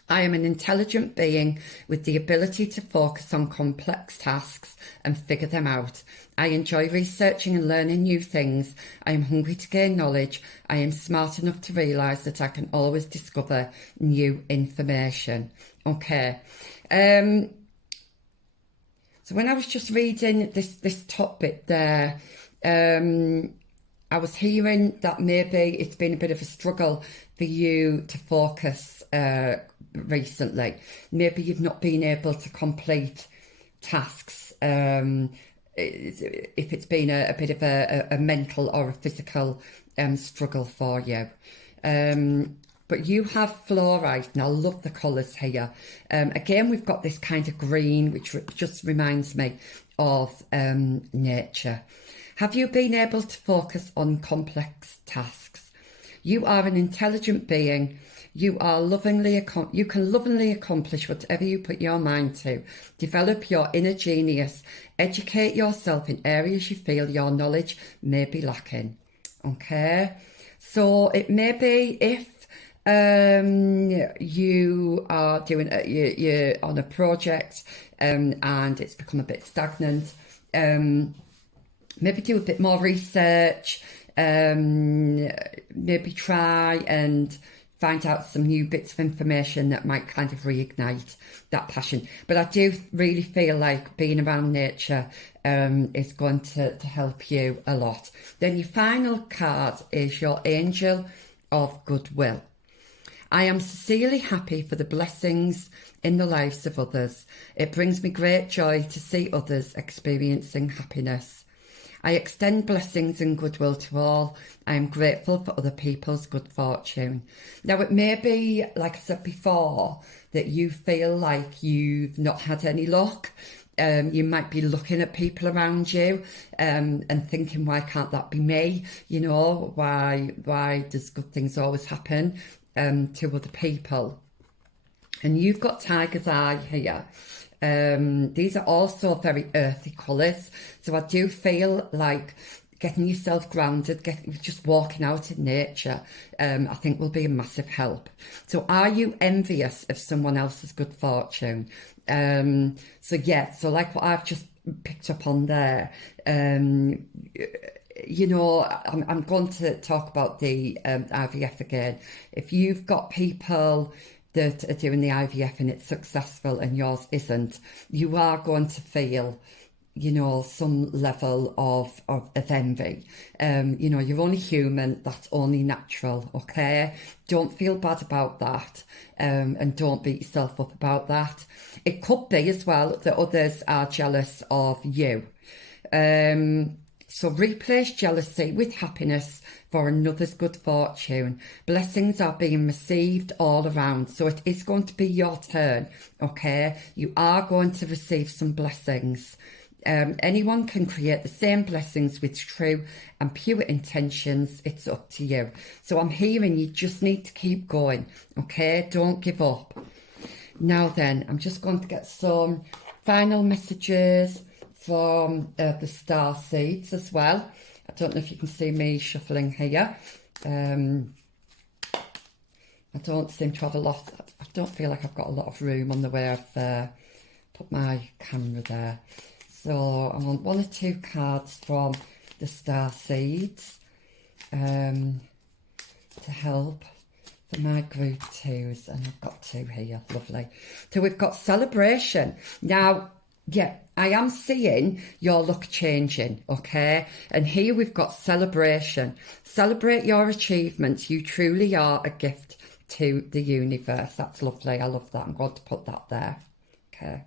I am an intelligent being with the ability to focus on complex tasks and figure them out. I enjoy researching and learning new things. I am hungry to gain knowledge. I am smart enough to realise that I can always discover new information. Okay. So when I was just reading this top bit there, I was hearing that maybe it's been a bit of a struggle for you to focus recently. Maybe you've not been able to complete tasks, if it's been a bit of a mental or a physical struggle for you. But you have fluorite, and I love the colours here. Again, we've got this kind of green, which just reminds me of nature. Have you been able to focus on complex tasks? You are an intelligent being. You can lovingly accomplish whatever you put your mind to. Develop your inner genius. Educate yourself in areas you feel your knowledge may be lacking. Okay, so it may be if you are doing you're on a project and it's become a bit stagnant. Maybe do a bit more research. Maybe try and find out some new bits of information that might kind of reignite that passion. But I do really feel like being around nature is going to help you a lot. Then your final card is your Angel of Goodwill. I am sincerely happy for the blessings in the lives of others. It brings me great joy to see others experiencing happiness. I extend blessings and goodwill to all. I am grateful for other people's good fortune. Now, it may be, like I said before, that you feel like you've not had any luck. You might be looking at people around you and thinking, why can't that be me? You know, why does good things always happen to other people? And you've got Tiger's Eye here. These are also very earthy colours, so I do feel like getting yourself grounded, just walking out in nature, I think will be a massive help. So are you envious of someone else's good fortune? So like what I've just picked up on there, you know, I'm going to talk about the IVF again. If you've got people that are doing the IVF and it's successful and yours isn't, you are going to feel, you know, some level of envy. You know, you're only human, that's only natural, okay? Don't feel bad about that, and don't beat yourself up about that. It could be as well that others are jealous of you. So replace jealousy with happiness for another's good fortune. Blessings are being received all around. So it is going to be your turn, okay? You are going to receive some blessings. Anyone can create the same blessings with true and pure intentions. It's up to you. So I'm hearing you just need to keep going, okay? Don't give up. Now then, I'm just going to get some final messages from the star seeds as well. I don't know if you can see me shuffling here. I don't seem to have a lot. I don't feel like I've got a lot of room on the way I've put my camera there. So I want one or two cards from the star seeds to help for my group twos, and I've got two here. Lovely. So we've got celebration now. Yeah, I am seeing your luck changing, okay? And here we've got celebration. Celebrate your achievements. You truly are a gift to the universe. That's lovely. I love that. I'm going to put that there. Okay.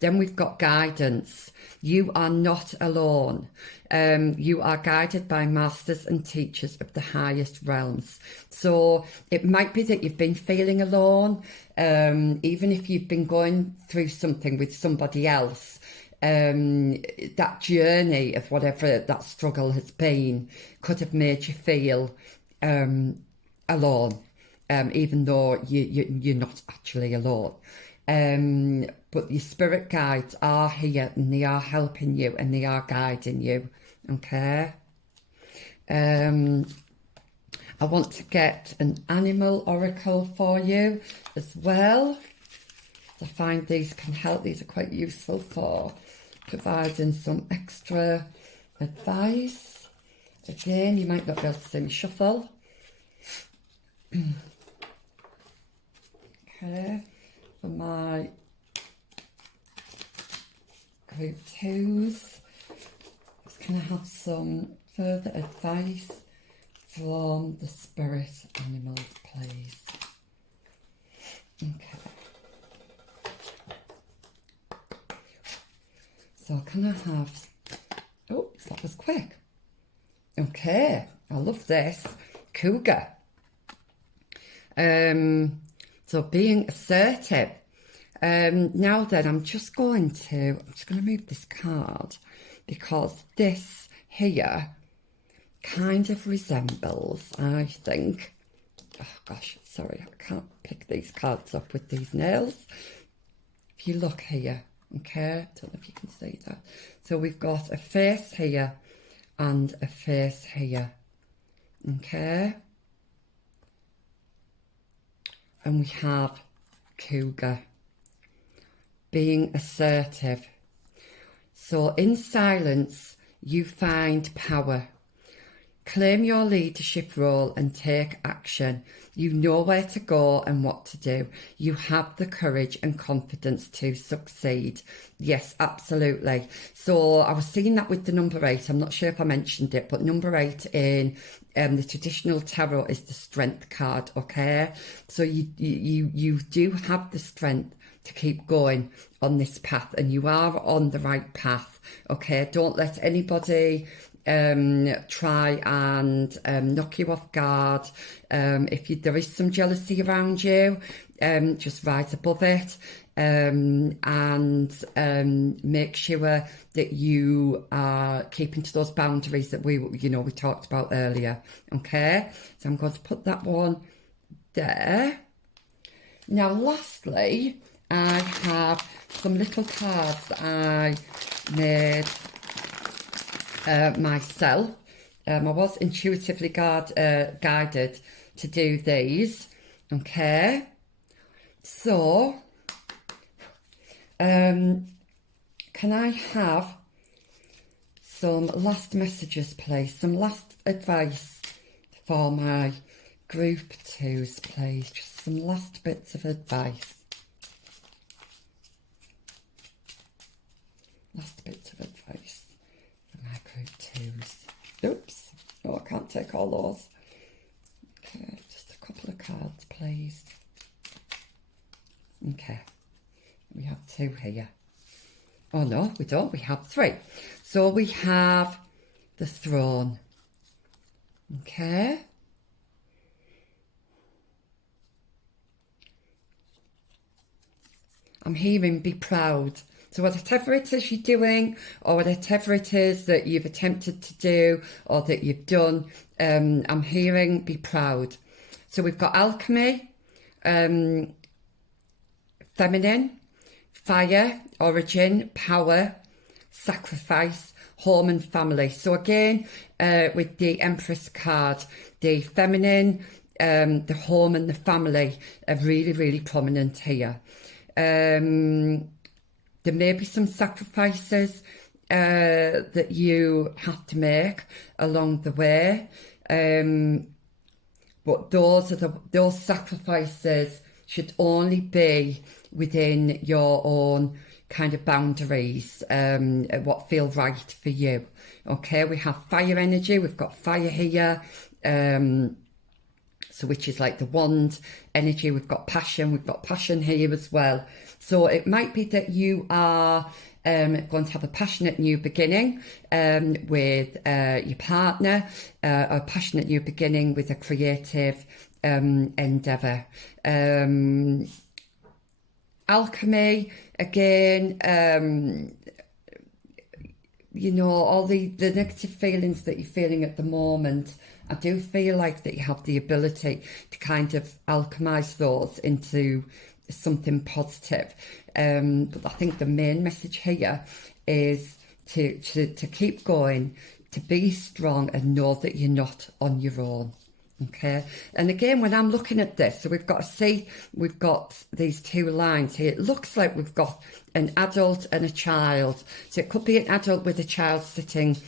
Then we've got guidance. You are not alone. You are guided by masters and teachers of the highest realms. So it might be that you've been feeling alone, even if you've been going through something with somebody else. That journey of whatever that struggle has been could have made you feel alone, even though you're not actually alone. but your spirit guides are here and they are helping you and they are guiding you, okay? I want to get an animal oracle for you as well. I find these can help. These are quite useful for providing some extra advice. Again, you might not be able to see me shuffle. Okay, for my group twos, can I have some further advice from the spirit animals, please? Okay. So can I have, oh, that was quick. Okay, I love this. Cougar. So being assertive. Now then, I'm just going to move this card because this here kind of resembles, I think, oh gosh, sorry, I can't pick these cards up with these nails. If you look here, okay, I don't know if you can see that. So we've got a face here and a face here, okay? And we have cougar, being assertive. So in silence, you find power. Claim your leadership role and take action. You know where to go and what to do. You have the courage and confidence to succeed. Yes, absolutely. So I was seeing that with the number 8. I'm not sure if I mentioned it, but number 8 in the traditional tarot is the strength card, okay? So you do have the strength to keep going on this path, and you are on the right path, okay? Don't let anybody try and knock you off guard. If there is some jealousy around you, just rise above it, and make sure that you are keeping to those boundaries that we talked about earlier. Okay, so I'm going to put that one there. Now, lastly, I have some little cards that I made myself. I was intuitively guided to do these. Okay, so can I have some last messages, please? Some last advice for my group twos, please. Just some last bits of advice. Last bits of advice for my group twos. Oops. Oh, I can't take all those. Okay, just a couple of cards, please. Okay. We have 2 here. Oh, no, we don't. We have 3. So we have the throne. Okay. I'm hearing be proud. So whatever it is you're doing, or whatever it is that you've attempted to do, or that you've done, I'm hearing be proud. So we've got alchemy, feminine, fire, origin, power, sacrifice, home and family. So again, with the Empress card, the feminine, the home and the family are really, really prominent here. There may be some sacrifices that you have to make along the way, but those sacrifices should only be within your own kind of boundaries, what feels right for you. Okay, we have fire energy. We've got fire here. So which is like the wand energy. We've got passion here as well. So it might be that you are going to have a passionate new beginning with your partner, a passionate new beginning with a creative endeavour. Alchemy, again, all the negative feelings that you're feeling at the moment, I do feel like that you have the ability to kind of alchemize those into something positive. But I think the main message here is to keep going, to be strong and know that you're not on your own. Okay, and again, when I'm looking at this, so we've got these two lines here. It looks like we've got an adult and a child. So it could be an adult with a child sitting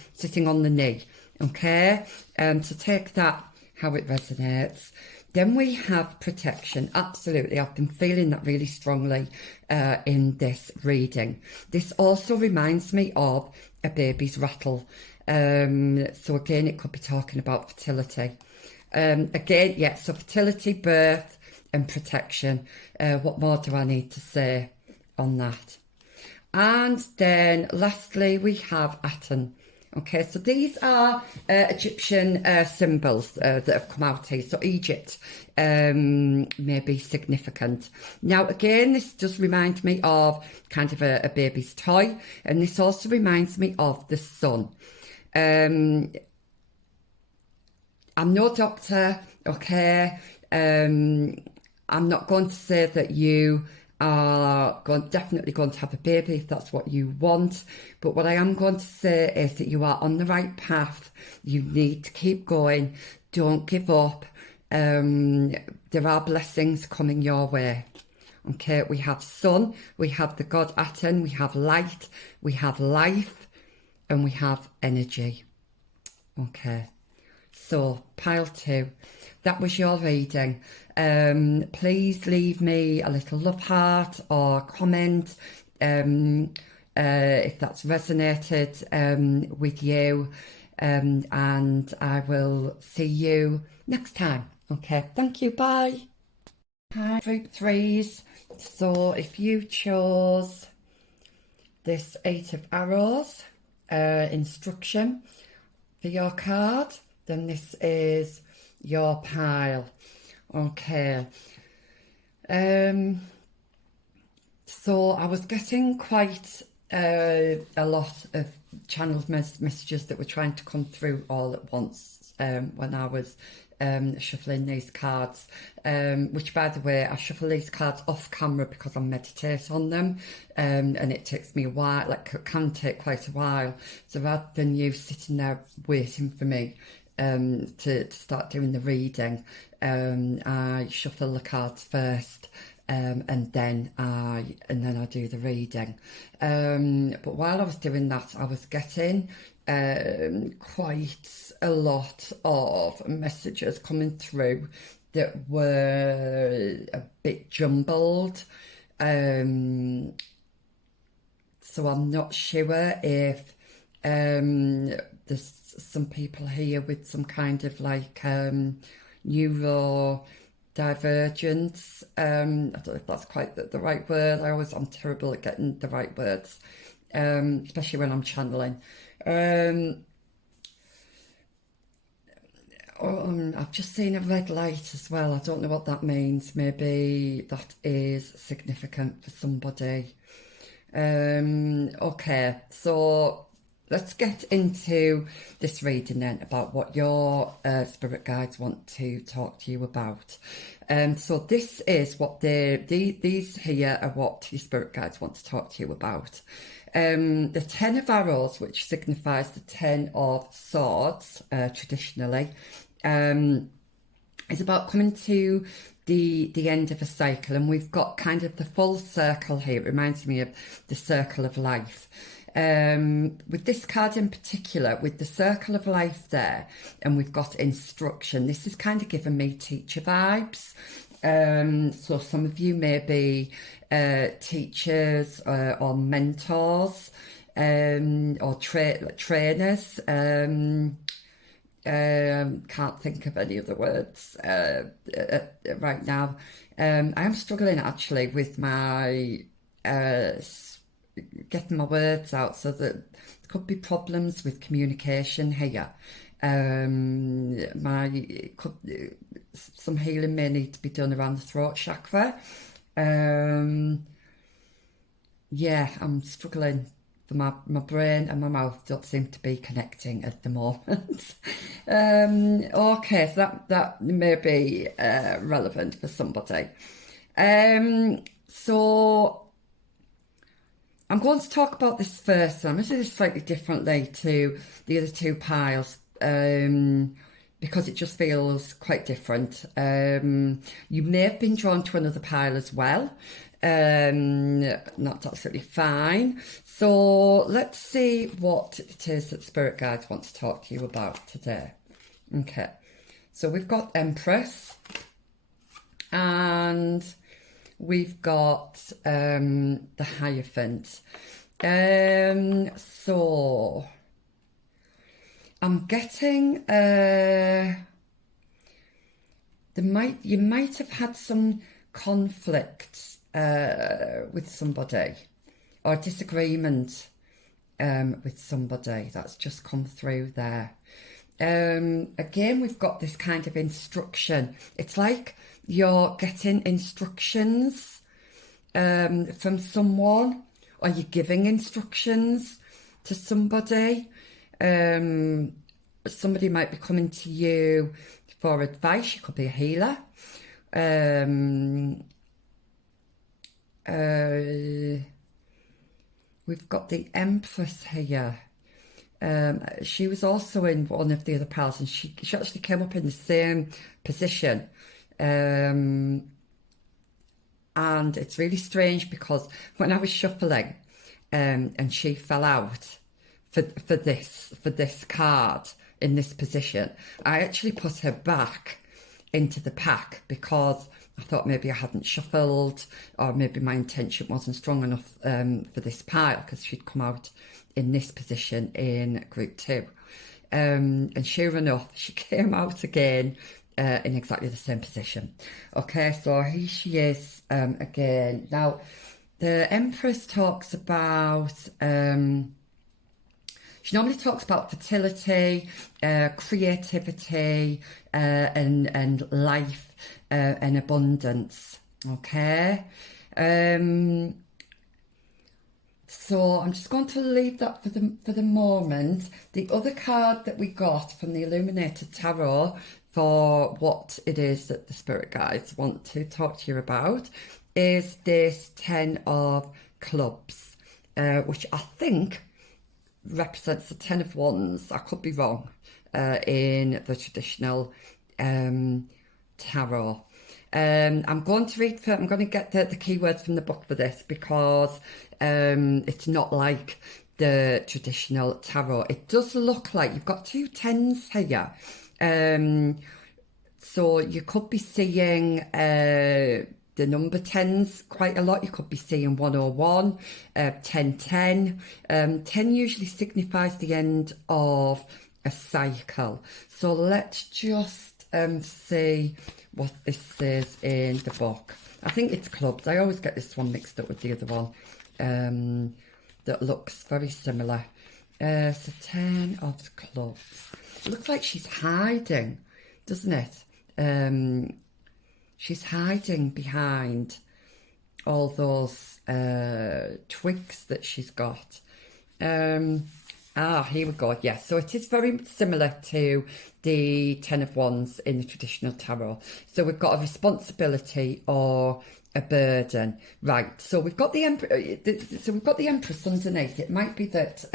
on the knee. Okay, so take that how it resonates. Then we have protection. Absolutely, I've been feeling that really strongly in this reading. This also reminds me of a baby's rattle. So again, it could be talking about fertility. Again, yeah, so fertility, birth and protection. What more do I need to say on that? And then lastly, we have Aten. Okay, so these are Egyptian symbols that have come out here. So Egypt may be significant. Now, again, this does remind me of kind of a baby's toy. And this also reminds me of the sun. I'm no doctor, okay? I'm not going to say that you are definitely going to have a baby if that's what you want. But what I am going to say is that you are on the right path. You need to keep going. Don't give up. There are blessings coming your way. Okay, we have sun, we have the god Aten, we have light, we have life, and we have energy. Okay. So, pile 2, that was your reading. Please leave me a little love heart or comment if that's resonated with you. And I will see you next time. Okay, thank you, bye. Hi, group 3s. So, if you chose this 8 of arrows instruction for your card, then this is your pile. Okay. So I was getting quite a lot of channeled messages that were trying to come through all at once when I was shuffling these cards, which, by the way, I shuffle these cards off camera because I meditate on them, and it takes me a while, like it can take quite a while. So rather than you sitting there waiting for me to start doing the reading, I shuffle the cards first, and then I do the reading. But while I was doing that, I was getting quite a lot of messages coming through that were a bit jumbled. So I'm not sure if there's some people here with some kind of like neurodivergence. I don't know if that's quite the right word. I'm terrible at getting the right words, especially when I'm channeling. I've just seen a red light as well. I don't know what that means. Maybe that is significant for somebody. Okay, so let's get into this reading then about what your spirit guides want to talk to you about. So this is what these here are what your spirit guides want to talk to you about. The 10 of arrows, which signifies the 10 of swords traditionally, is about coming to the end of a cycle, and we've got kind of the full circle here. It reminds me of the circle of life. With this card in particular, with the circle of life there, and we've got instruction, this is kind of giving me teacher vibes. So some of you may be teachers or mentors or trainers. Can't think of any other words right now. I am struggling actually with my getting my words out, so that there could be problems with communication here. Some healing may need to be done around the throat chakra. Yeah, I'm struggling. My brain and my mouth don't seem to be connecting at the moment. Okay, so that may be relevant for somebody. So I'm going to talk about this first. I'm going to do this slightly differently to the other two piles, because it just feels quite different. You may have been drawn to another pile as well. That's absolutely fine. So let's see what it is that Spirit Guides want to talk to you about today. Okay, so we've got Empress, and we've got the Hierophant. So I'm getting you might have had some conflict with somebody, or disagreement with somebody. That's just come through there. Again, we've got this kind of instruction. It's like you're getting instructions from someone, or you're giving instructions to somebody. Somebody might be coming to you for advice. You could be a healer. We've got the Empress here. She was also in one of the other piles, and she actually came up in the same position. And it's really strange because when I was shuffling, and she fell out for this card in this position, I actually put her back into the pack because I thought maybe I hadn't shuffled, or maybe my intention wasn't strong enough for this pile, because she'd come out in this position in group 2. And sure enough, she came out again in exactly the same position. Okay, so here she is again. Now, the Empress talks about, she normally talks about fertility, creativity, and life, and abundance. Okay. So I'm just going to leave that for the moment. The other card that we got from the Illuminated Tarot for what it is that the Spirit Guides want to talk to you about is this 10 of Clubs, which I think represents the 10 of Wands. I could be wrong in the traditional tarot. I'm going to get the keywords from the book for this, because it's not like the traditional tarot. It does look like you've got 2 10s here. So you could be seeing the number 10s quite a lot. You could be seeing 101, 1010. 10 usually signifies the end of a cycle. So let's just see what this is in the book. I think it's Clubs. I always get this one mixed up with the other one that looks very similar. So 10 of Clubs. It looks like she's hiding, doesn't it? She's hiding behind all those twigs that she's got. Here we go. Yeah, so it is very similar to the 10 of Wands in the traditional tarot. So we've got a responsibility or a burden, right? So we've got the Empress underneath. It might be that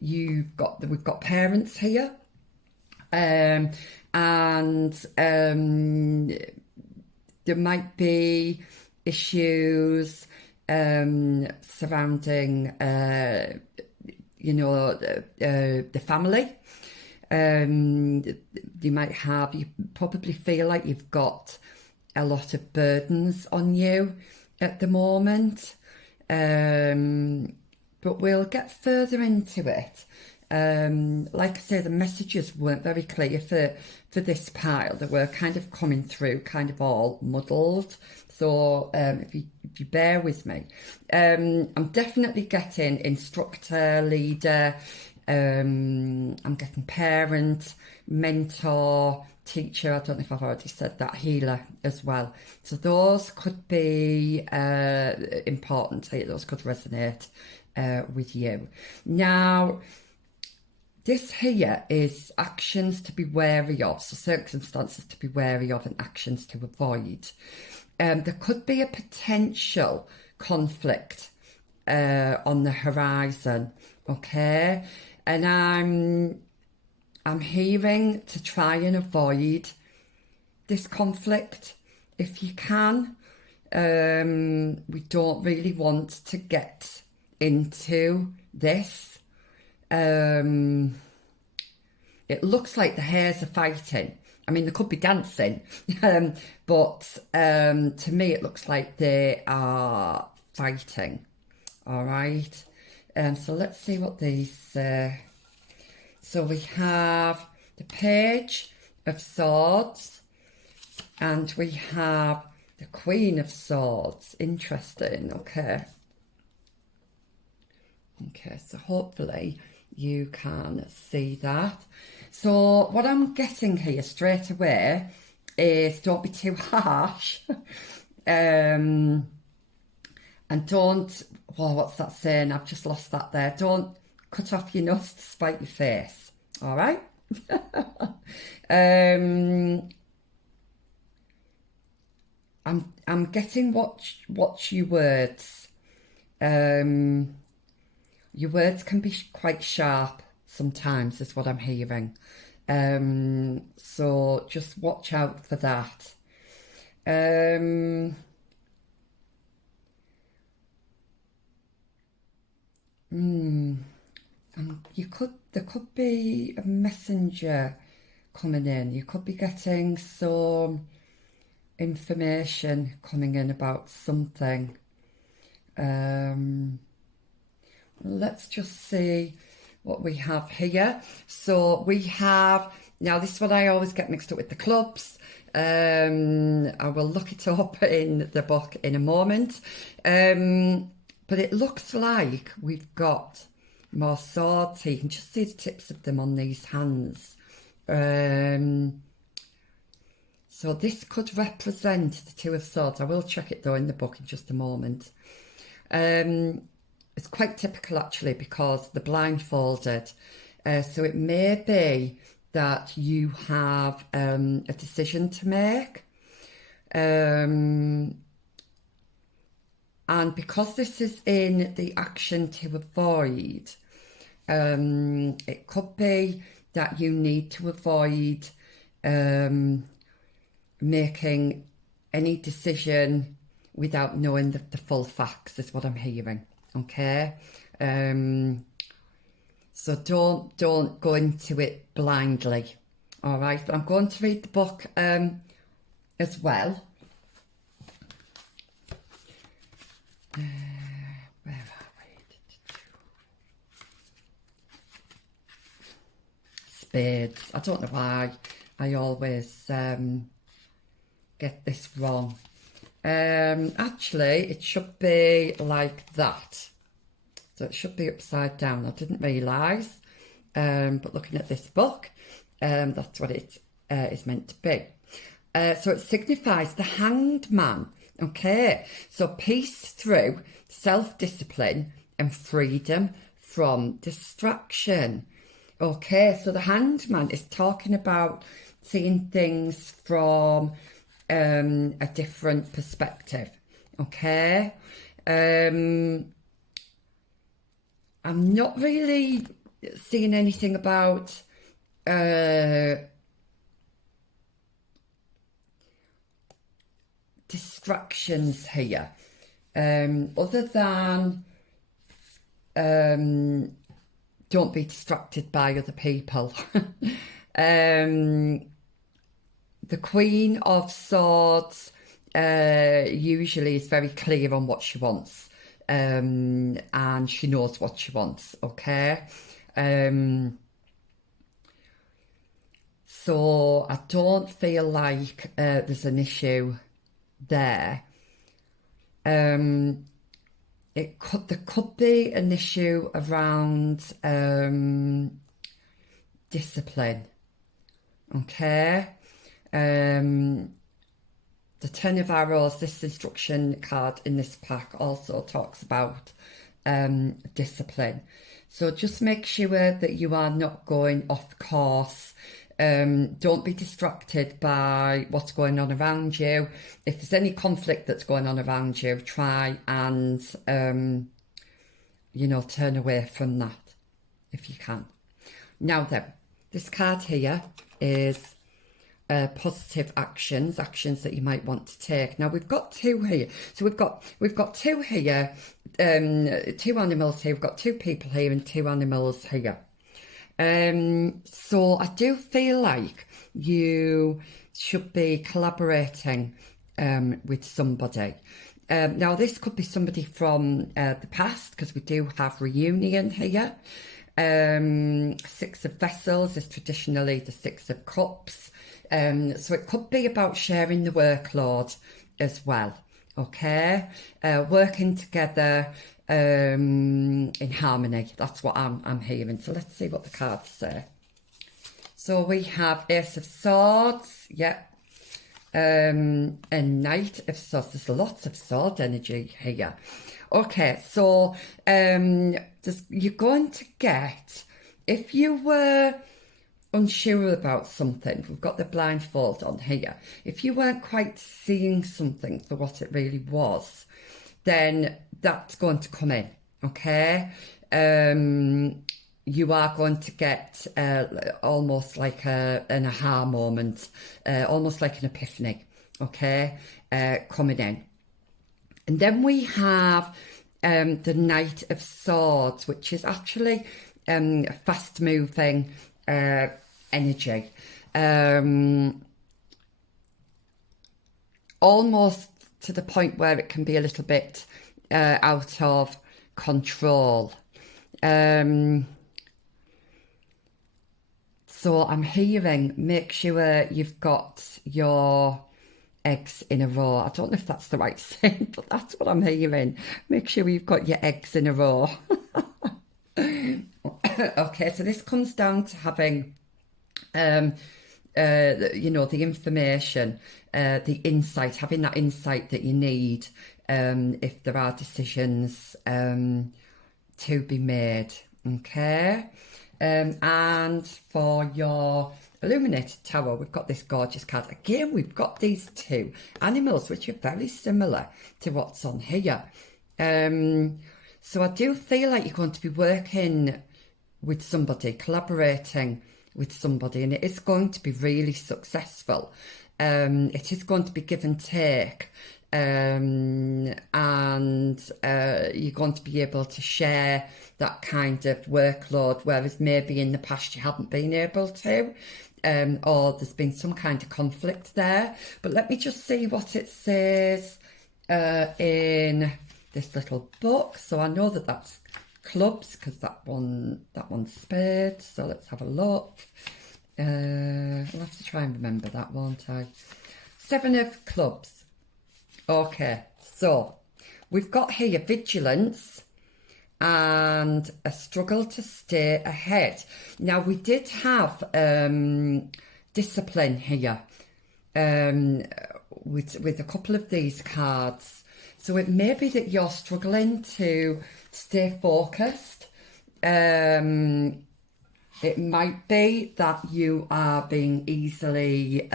we've got parents here, and there might be issues surrounding the family. You probably feel like you've got a lot of burdens on you at the moment, but we'll get further into it. Like I say, the messages weren't very clear for this pile. They were kind of coming through kind of all muddled. So if you bear with me, I'm definitely getting instructor, leader, I'm getting parent, mentor, teacher. I don't know if I've already said that, healer as well. So those could be important. Those could resonate with you. Now, this here is actions to be wary of, so circumstances to be wary of and actions to avoid. there could be a potential conflict on the horizon, okay? And I'm hearing to try and avoid this conflict if you can. We don't really want to get into this. It looks like the hares are fighting. I mean, they could be dancing, but to me it looks like they are fighting. All right. So let's see what these... so we have the Page of Swords and we have the Queen of Swords. Interesting. Okay. Okay, so hopefully you can see that. So what I'm getting here straight away is don't be too harsh. And don't, well, what's that saying? I've just lost that there. Don't cut off your nose to spite your face. All right? I'm getting watch your words. Your words can be quite sharp sometimes, is what I'm hearing. So just watch out for that. There could be a messenger coming in. You could be getting some information coming in about something. Let's just see what we have here. So we have, now this is what I always get mixed up with the clubs. I will look it up in the book in a moment. But it looks like we've got more swords here. You can just see the tips of them on these hands. So this could represent the Two of Swords. I will check it though in the book in just a moment. It's quite typical actually because they're blindfolded. So it may be that you have a decision to make. And because this is in the action to avoid, it could be that you need to avoid making any decision without knowing the full facts, is what I'm hearing. Okay, so don't go into it blindly. All right, but I'm going to read the book as well. Where are we? Spades. I don't know why I always get this wrong. Actually, it should be like that. So it should be upside down. I didn't realise, but looking at this book, that's what it is meant to be. So it signifies the Hanged Man. Okay, so peace through self-discipline and freedom from distraction. Okay, so the Hanged Man is talking about seeing things from a different perspective. Okay, I'm not really seeing anything about distractions here, other than don't be distracted by other people. The Queen of Swords usually is very clear on what she wants, and she knows what she wants, okay? So I don't feel like there's an issue there. There could be an issue around discipline, okay? The Ten of Arrows, this instruction card in this pack also talks about discipline. So just make sure that you are not going off course Don't be distracted by what's going on around you. If there's any conflict that's going on around you, try and, turn away from that if you can. Now then, this card here is positive actions that you might want to take. Now we've got two here. So we've got two here, two animals here. We've got two people here and two animals here. So I do feel like you should be collaborating with somebody. Now this could be somebody from the past, because we do have reunion here. Six of Vessels is traditionally the Six of Cups. So it could be about sharing the workload as well. Okay, working together in harmony. That's what I'm hearing. So let's see what the cards say. So we have Ace of Swords, yeah, and Knight of Swords. There's lots of sword energy here. Okay, so you're going to get, if you were unsure about something, we've got the blindfold on here. If you weren't quite seeing something for what it really was, then that's going to come in, okay? You are going to get almost like an aha moment, almost like an epiphany, okay, coming in. And then we have the Knight of Swords, which is actually fast-moving energy. Almost to the point where it can be a little bit out of control. So I'm hearing, make sure you've got your eggs in a row. I don't know if that's the right thing, but that's what I'm hearing. Make sure you've got your eggs in a row. Okay, so this comes down to having, the information, the insight, having that insight that you need if there are decisions to be made. Okay, and for your Illuminated Tower, we've got this gorgeous card. Again, we've got these two animals, which are very similar to what's on here. So I do feel like you're going to be working with somebody, collaborating with somebody, and it is going to be really successful. It is going to be give and take, and you're going to be able to share that kind of workload, whereas maybe in the past you haven't been able to, or there's been some kind of conflict there. But let me just see what it says in this little book. So I know that that's clubs, because that one's spades. So let's have a look. I'll have to try and remember that, won't I? Seven of clubs. Okay, so we've got here vigilance and a struggle to stay ahead. Now we did have discipline here with a couple of these cards. So it may be that you're struggling to stay focused. It might be that you are being easily,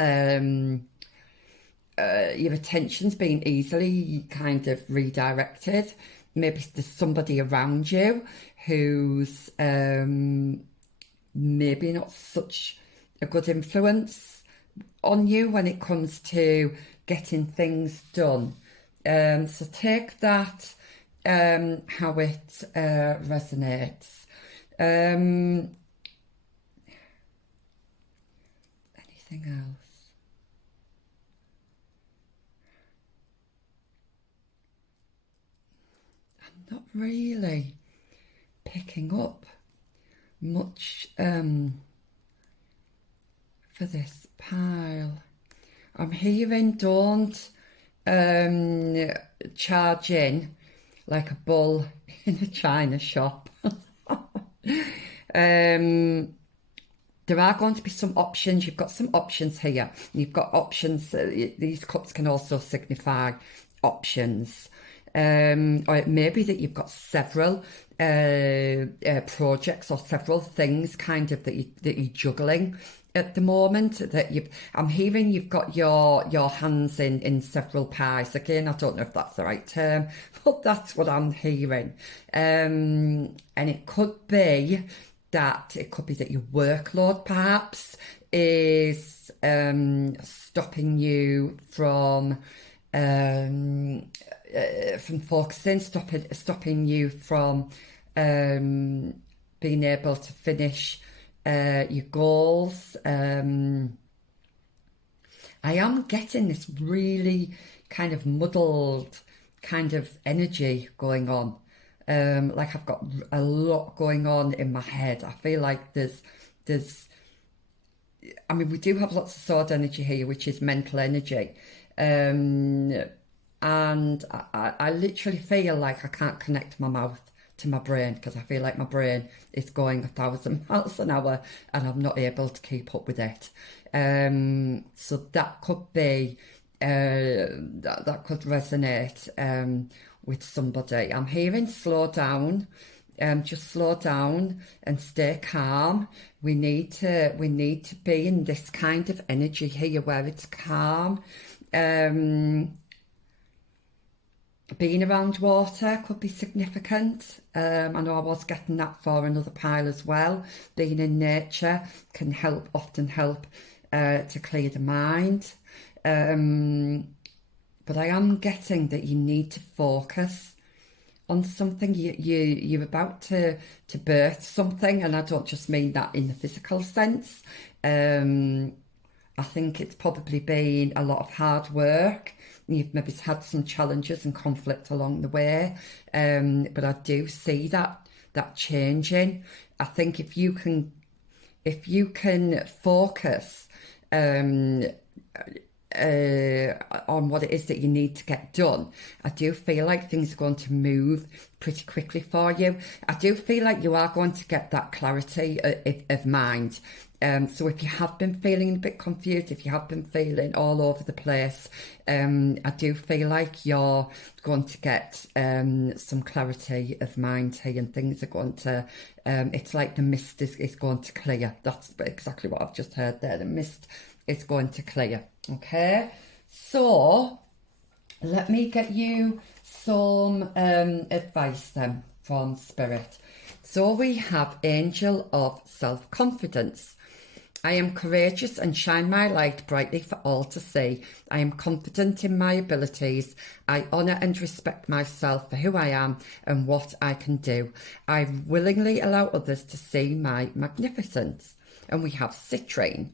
your attention's being easily kind of redirected. Maybe there's somebody around you who's maybe not such a good influence on you when it comes to getting things done. So take that how it resonates. Anything else? I'm not really picking up much for this pile. I'm hearing don't charge in like a bull in a china shop. There are going to be some options. You've got some options here. You've got options. These cups can also signify options. Or it may be that you've got several projects or several things kind of that you're juggling at the moment. I'm hearing you've got your hands in several pies. Again, I don't know if that's the right term, but that's what I'm hearing. And it could be that your workload perhaps is stopping you from focusing, stopping you from being able to finish your goals. I am getting this really kind of muddled kind of energy going on. Like I've got a lot going on in my head. I feel like I mean, we do have lots of sword energy here, which is mental energy. And I literally feel like I can't connect my mouth to my brain because I feel like my brain is going 1,000 miles an hour and I'm not able to keep up with it. So that could be, that could resonate with somebody. I'm hearing slow down. Just slow down and stay calm. We need to be in this kind of energy here where it's calm. Being around water could be significant. I know I was getting that for another pile as well. Being in nature can often help to clear the mind. But I am getting that you need to focus on something. You're about to birth something, and I don't just mean that in the physical sense. I think it's probably been a lot of hard work. You've maybe had some challenges and conflict along the way, but I do see that changing. I think if you can focus on what it is that you need to get done, I do feel like things are going to move pretty quickly for you. I do feel like you are going to get that clarity of mind. So if you have been feeling a bit confused, if you have been feeling all over the place, I do feel like you're going to get some clarity of mind here, and things are going to, it's like the mist is going to clear. That's exactly what I've just heard there. The mist is going to clear. Okay, so let me get you some advice then from Spirit. So we have Angel of Self-Confidence. I am courageous and shine my light brightly for all to see. I am confident in my abilities. I honour and respect myself for who I am and what I can do. I willingly allow others to see my magnificence. And we have Citrine.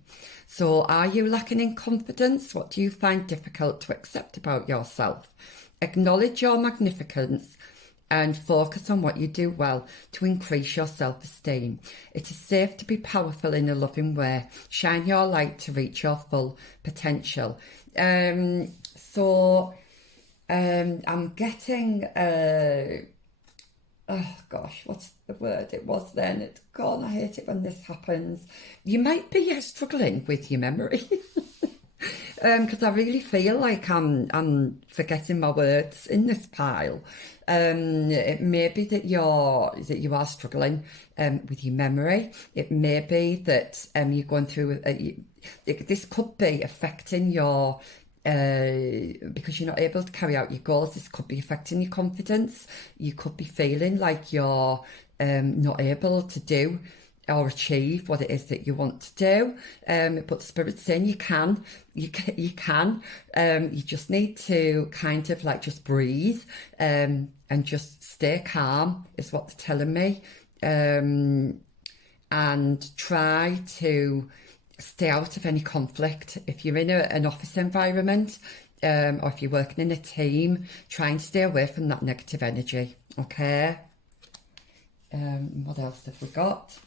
So are you lacking in confidence? What do you find difficult to accept about yourself? Acknowledge your magnificence and focus on what you do well to increase your self-esteem. It is safe to be powerful in a loving way. Shine your light to reach your full potential. I'm getting, oh gosh, what's the word it was then? It's gone. I hate it when this happens. You might be struggling with your memory. Because I really feel like I'm forgetting my words in this pile. It may be that you are struggling with your memory. It may be that you're going through. This could be affecting your. Because you're not able to carry out your goals. This could be affecting your confidence. You could be feeling like you're not able to do or achieve what it is that you want to do, but Spirit's saying you can. You just need to kind of like just breathe and just stay calm is what they're telling me, and try to stay out of any conflict. If you're in an office environment, or if you're working in a team, try and stay away from that negative energy. Okay. What else have we got?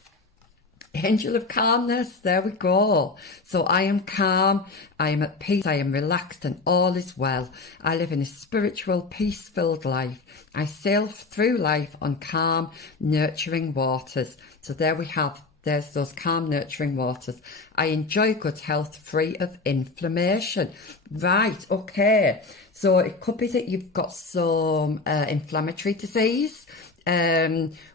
Angel of Calmness, there we go. So I am calm, I am at peace, I am relaxed, and all is well. I live in a spiritual, peace-filled life. I sail through life on calm, nurturing waters. So there we have There's those calm, nurturing waters. I enjoy good health free of inflammation. Right, okay. So it could be that you've got some inflammatory disease,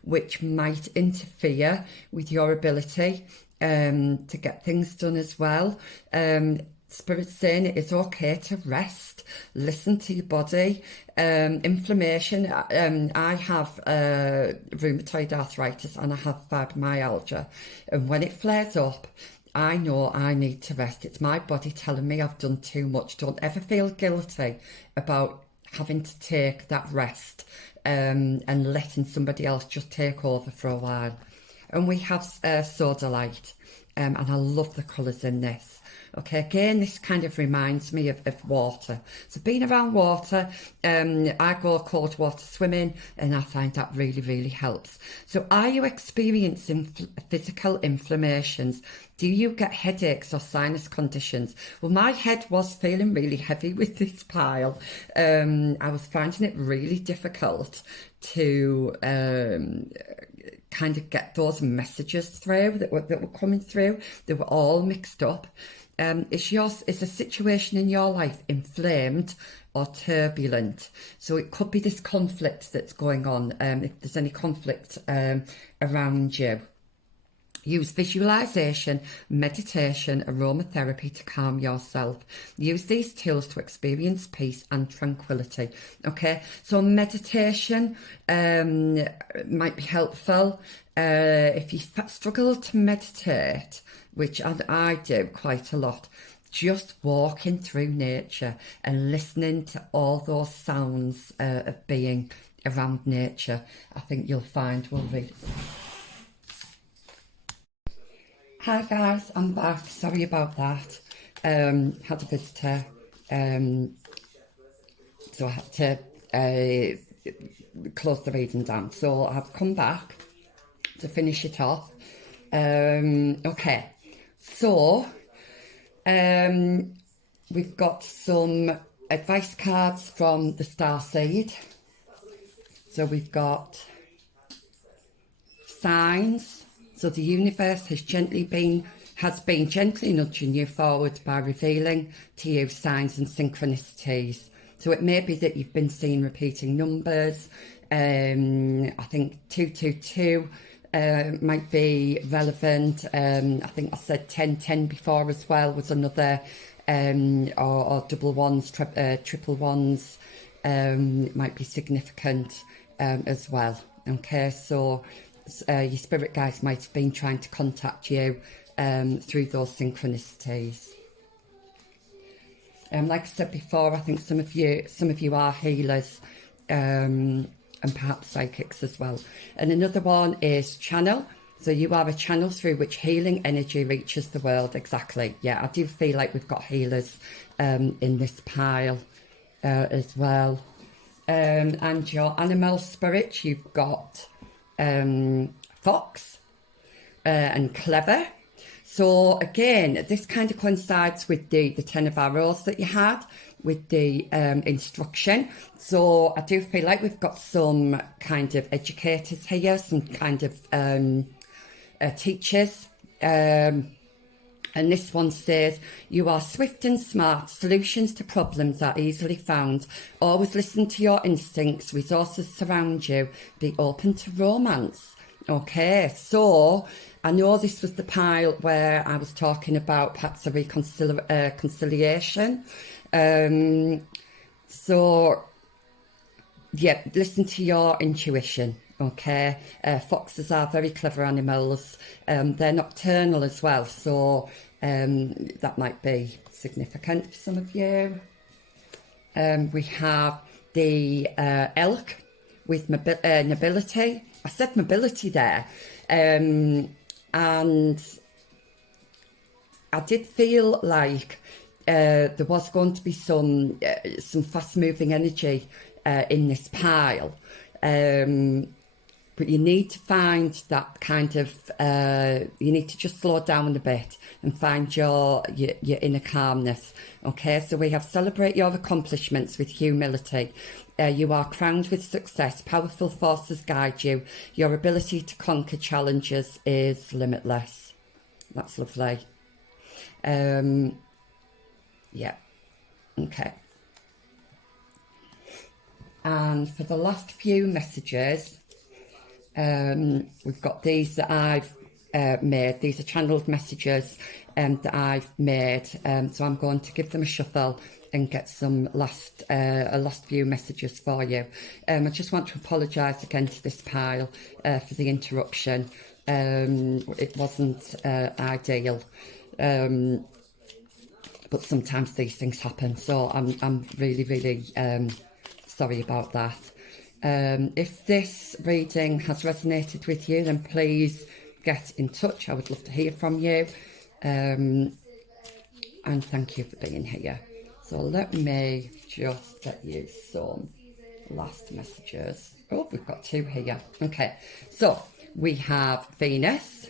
which might interfere with your ability to get things done as well. Spirit's saying it is okay to rest, listen to your body. Inflammation, I have rheumatoid arthritis and I have fibromyalgia, and when it flares up, I know I need to rest. It's my body telling me I've done too much. Don't ever feel guilty about having to take that rest and letting somebody else just take over for a while. And we have Soda Light, and I love the colours in this. Okay, again, this kind of reminds me of water. So being around water, I go cold water swimming, and I find that really, really helps. So are you experiencing physical inflammations? Do you get headaches or sinus conditions? Well, my head was feeling really heavy with this pile. I was finding it really difficult to kind of get those messages through that were coming through. They were all mixed up. Is a situation in your life inflamed or turbulent? So it could be this conflict that's going on, if there's any conflict around you. Use visualization, meditation, aromatherapy to calm yourself. Use these tools to experience peace and tranquility. Okay, so meditation might be helpful. If you struggle to meditate, which I do quite a lot, just walking through nature and listening to all those sounds of being around nature, I think you'll find will really... Hi guys, I'm back. Sorry about that. Had a visitor, so I had to close the reading down. So I've come back to finish it off. Okay, so we've got some advice cards from the Starseed. So we've got signs. So the universe has been gently nudging you forward by revealing to you signs and synchronicities. So it may be that you've been seeing repeating numbers. I think 222 might be relevant. I think I said 1010 before as well was another, or double ones, triple ones might be significant as well. Okay, so your spirit guides might have been trying to contact you through those synchronicities. Like I said before, I think some of you are healers and perhaps psychics as well. And another one is channel. So you are a channel through which healing energy reaches the world. Exactly. Yeah, I do feel like we've got healers in this pile as well. And your animal spirit, you've got fox and clever. So again, this kind of coincides with the 10 of arrows that you had with the instruction. So I do feel like we've got some kind of educators here, some kind of teachers. And this one says, you are swift and smart. Solutions to problems are easily found. Always listen to your instincts. Resources surround you. Be open to romance. Okay, so I know this was the pile where I was talking about perhaps a reconciliation. So, yeah, listen to your intuition. Okay, foxes are very clever animals. They're nocturnal as well, so that might be significant for some of you. We have the elk with nobility. I said mobility there, and I did feel like there was going to be some fast-moving energy in this pile. But you need to find that kind of, you need to just slow down a bit and find your inner calmness. Okay, so we have celebrate your accomplishments with humility. You are crowned with success. Powerful forces guide you. Your ability to conquer challenges is limitless. That's lovely. Yeah, okay. And for the last few messages, we've got these that I've made. These are channeled messages that I've made. So I'm going to give them a shuffle and get some last few messages for you. I just want to apologise again to this pile for the interruption. It wasn't ideal. But sometimes these things happen, so I'm really sorry about that. If this reading has resonated with you, then please get in touch. I would love to hear from you. And thank you for being here. So let me just get you some last messages. Oh, we've got two here. Okay, so we have Venus.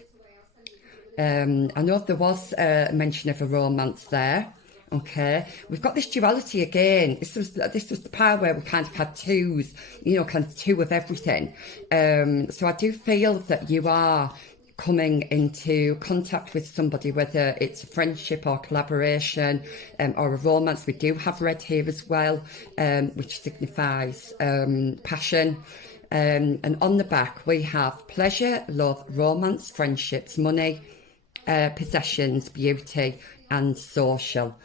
I know there was a mention of a romance there. Okay, we've got this duality again. This was the power where we kind of had twos, kind of two of everything. So I do feel that you are coming into contact with somebody, whether it's a friendship or collaboration or a romance. We do have red here as well, which signifies passion. And on the back we have pleasure, love, romance, friendships, money, possessions, beauty and social.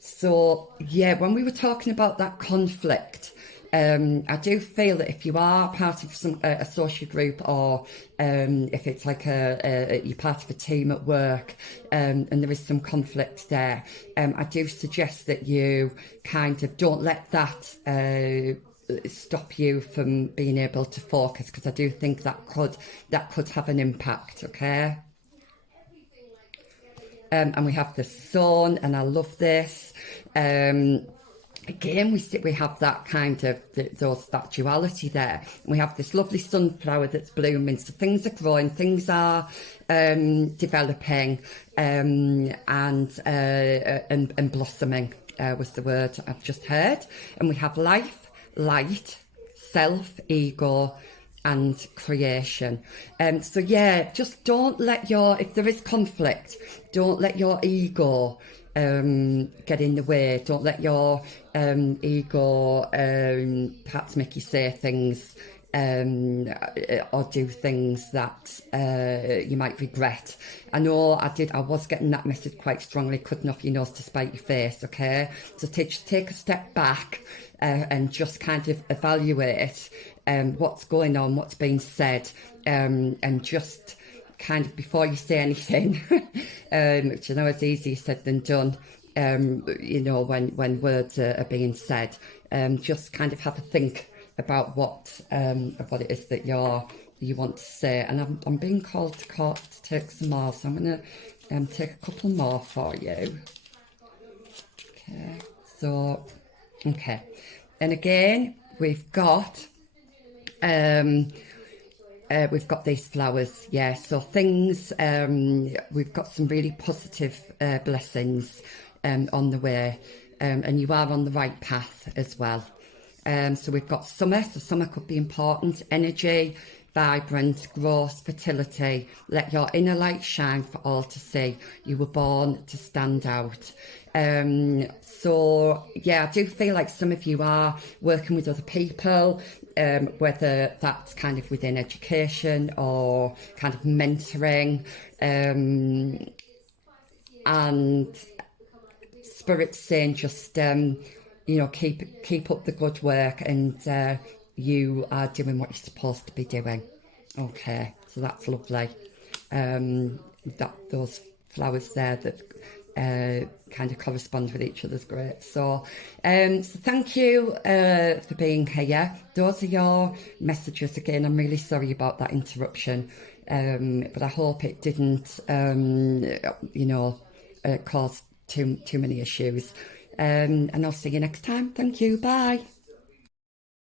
So yeah, when we were talking about that conflict, I do feel that if you are part of a social group, or if it's like you're part of a team at work, and there is some conflict there, I do suggest that you kind of don't let that stop you from being able to focus, because I do think that could have an impact. Okay. And we have the sun, and I love this. Again, we have that kind of that duality there. And we have this lovely sunflower that's blooming. So things are growing, things are developing, and blossoming was the word I've just heard. And we have life, light, self, ego, and creation. So yeah, just don't let if there is conflict, don't let your ego get in the way. Don't let your ego perhaps make you say things or do things that you might regret. I know I was getting that message quite strongly, cutting off your nose to spite your face. Okay, so take a step back and just kind of evaluate what's going on, what's being said, and just kind of before you say anything, which I know is easier said than done, when words are being said, just kind of have a think about what it is that you want to say. And I'm being called to take some more, so I'm going to take a couple more for you. Okay, so okay, and again we've got these flowers, yeah. So things, we've got some really positive blessings on the way, and you are on the right path as well. So we've got summer, so summer could be important, energy, vibrant, growth, fertility. Let your inner light shine for all to see. You were born to stand out. So yeah, I do feel like some of you are working with other people, whether that's kind of within education or kind of mentoring, and Spirit's saying just keep up the good work, and you are doing what you're supposed to be doing. Okay, so that's lovely. Those flowers there that kind of correspond with each other's great. So thank you for being here. Those are your messages. Again, I'm really sorry about that interruption, but I hope it didn't cause too many issues, and I'll see you next time. Thank you. Bye.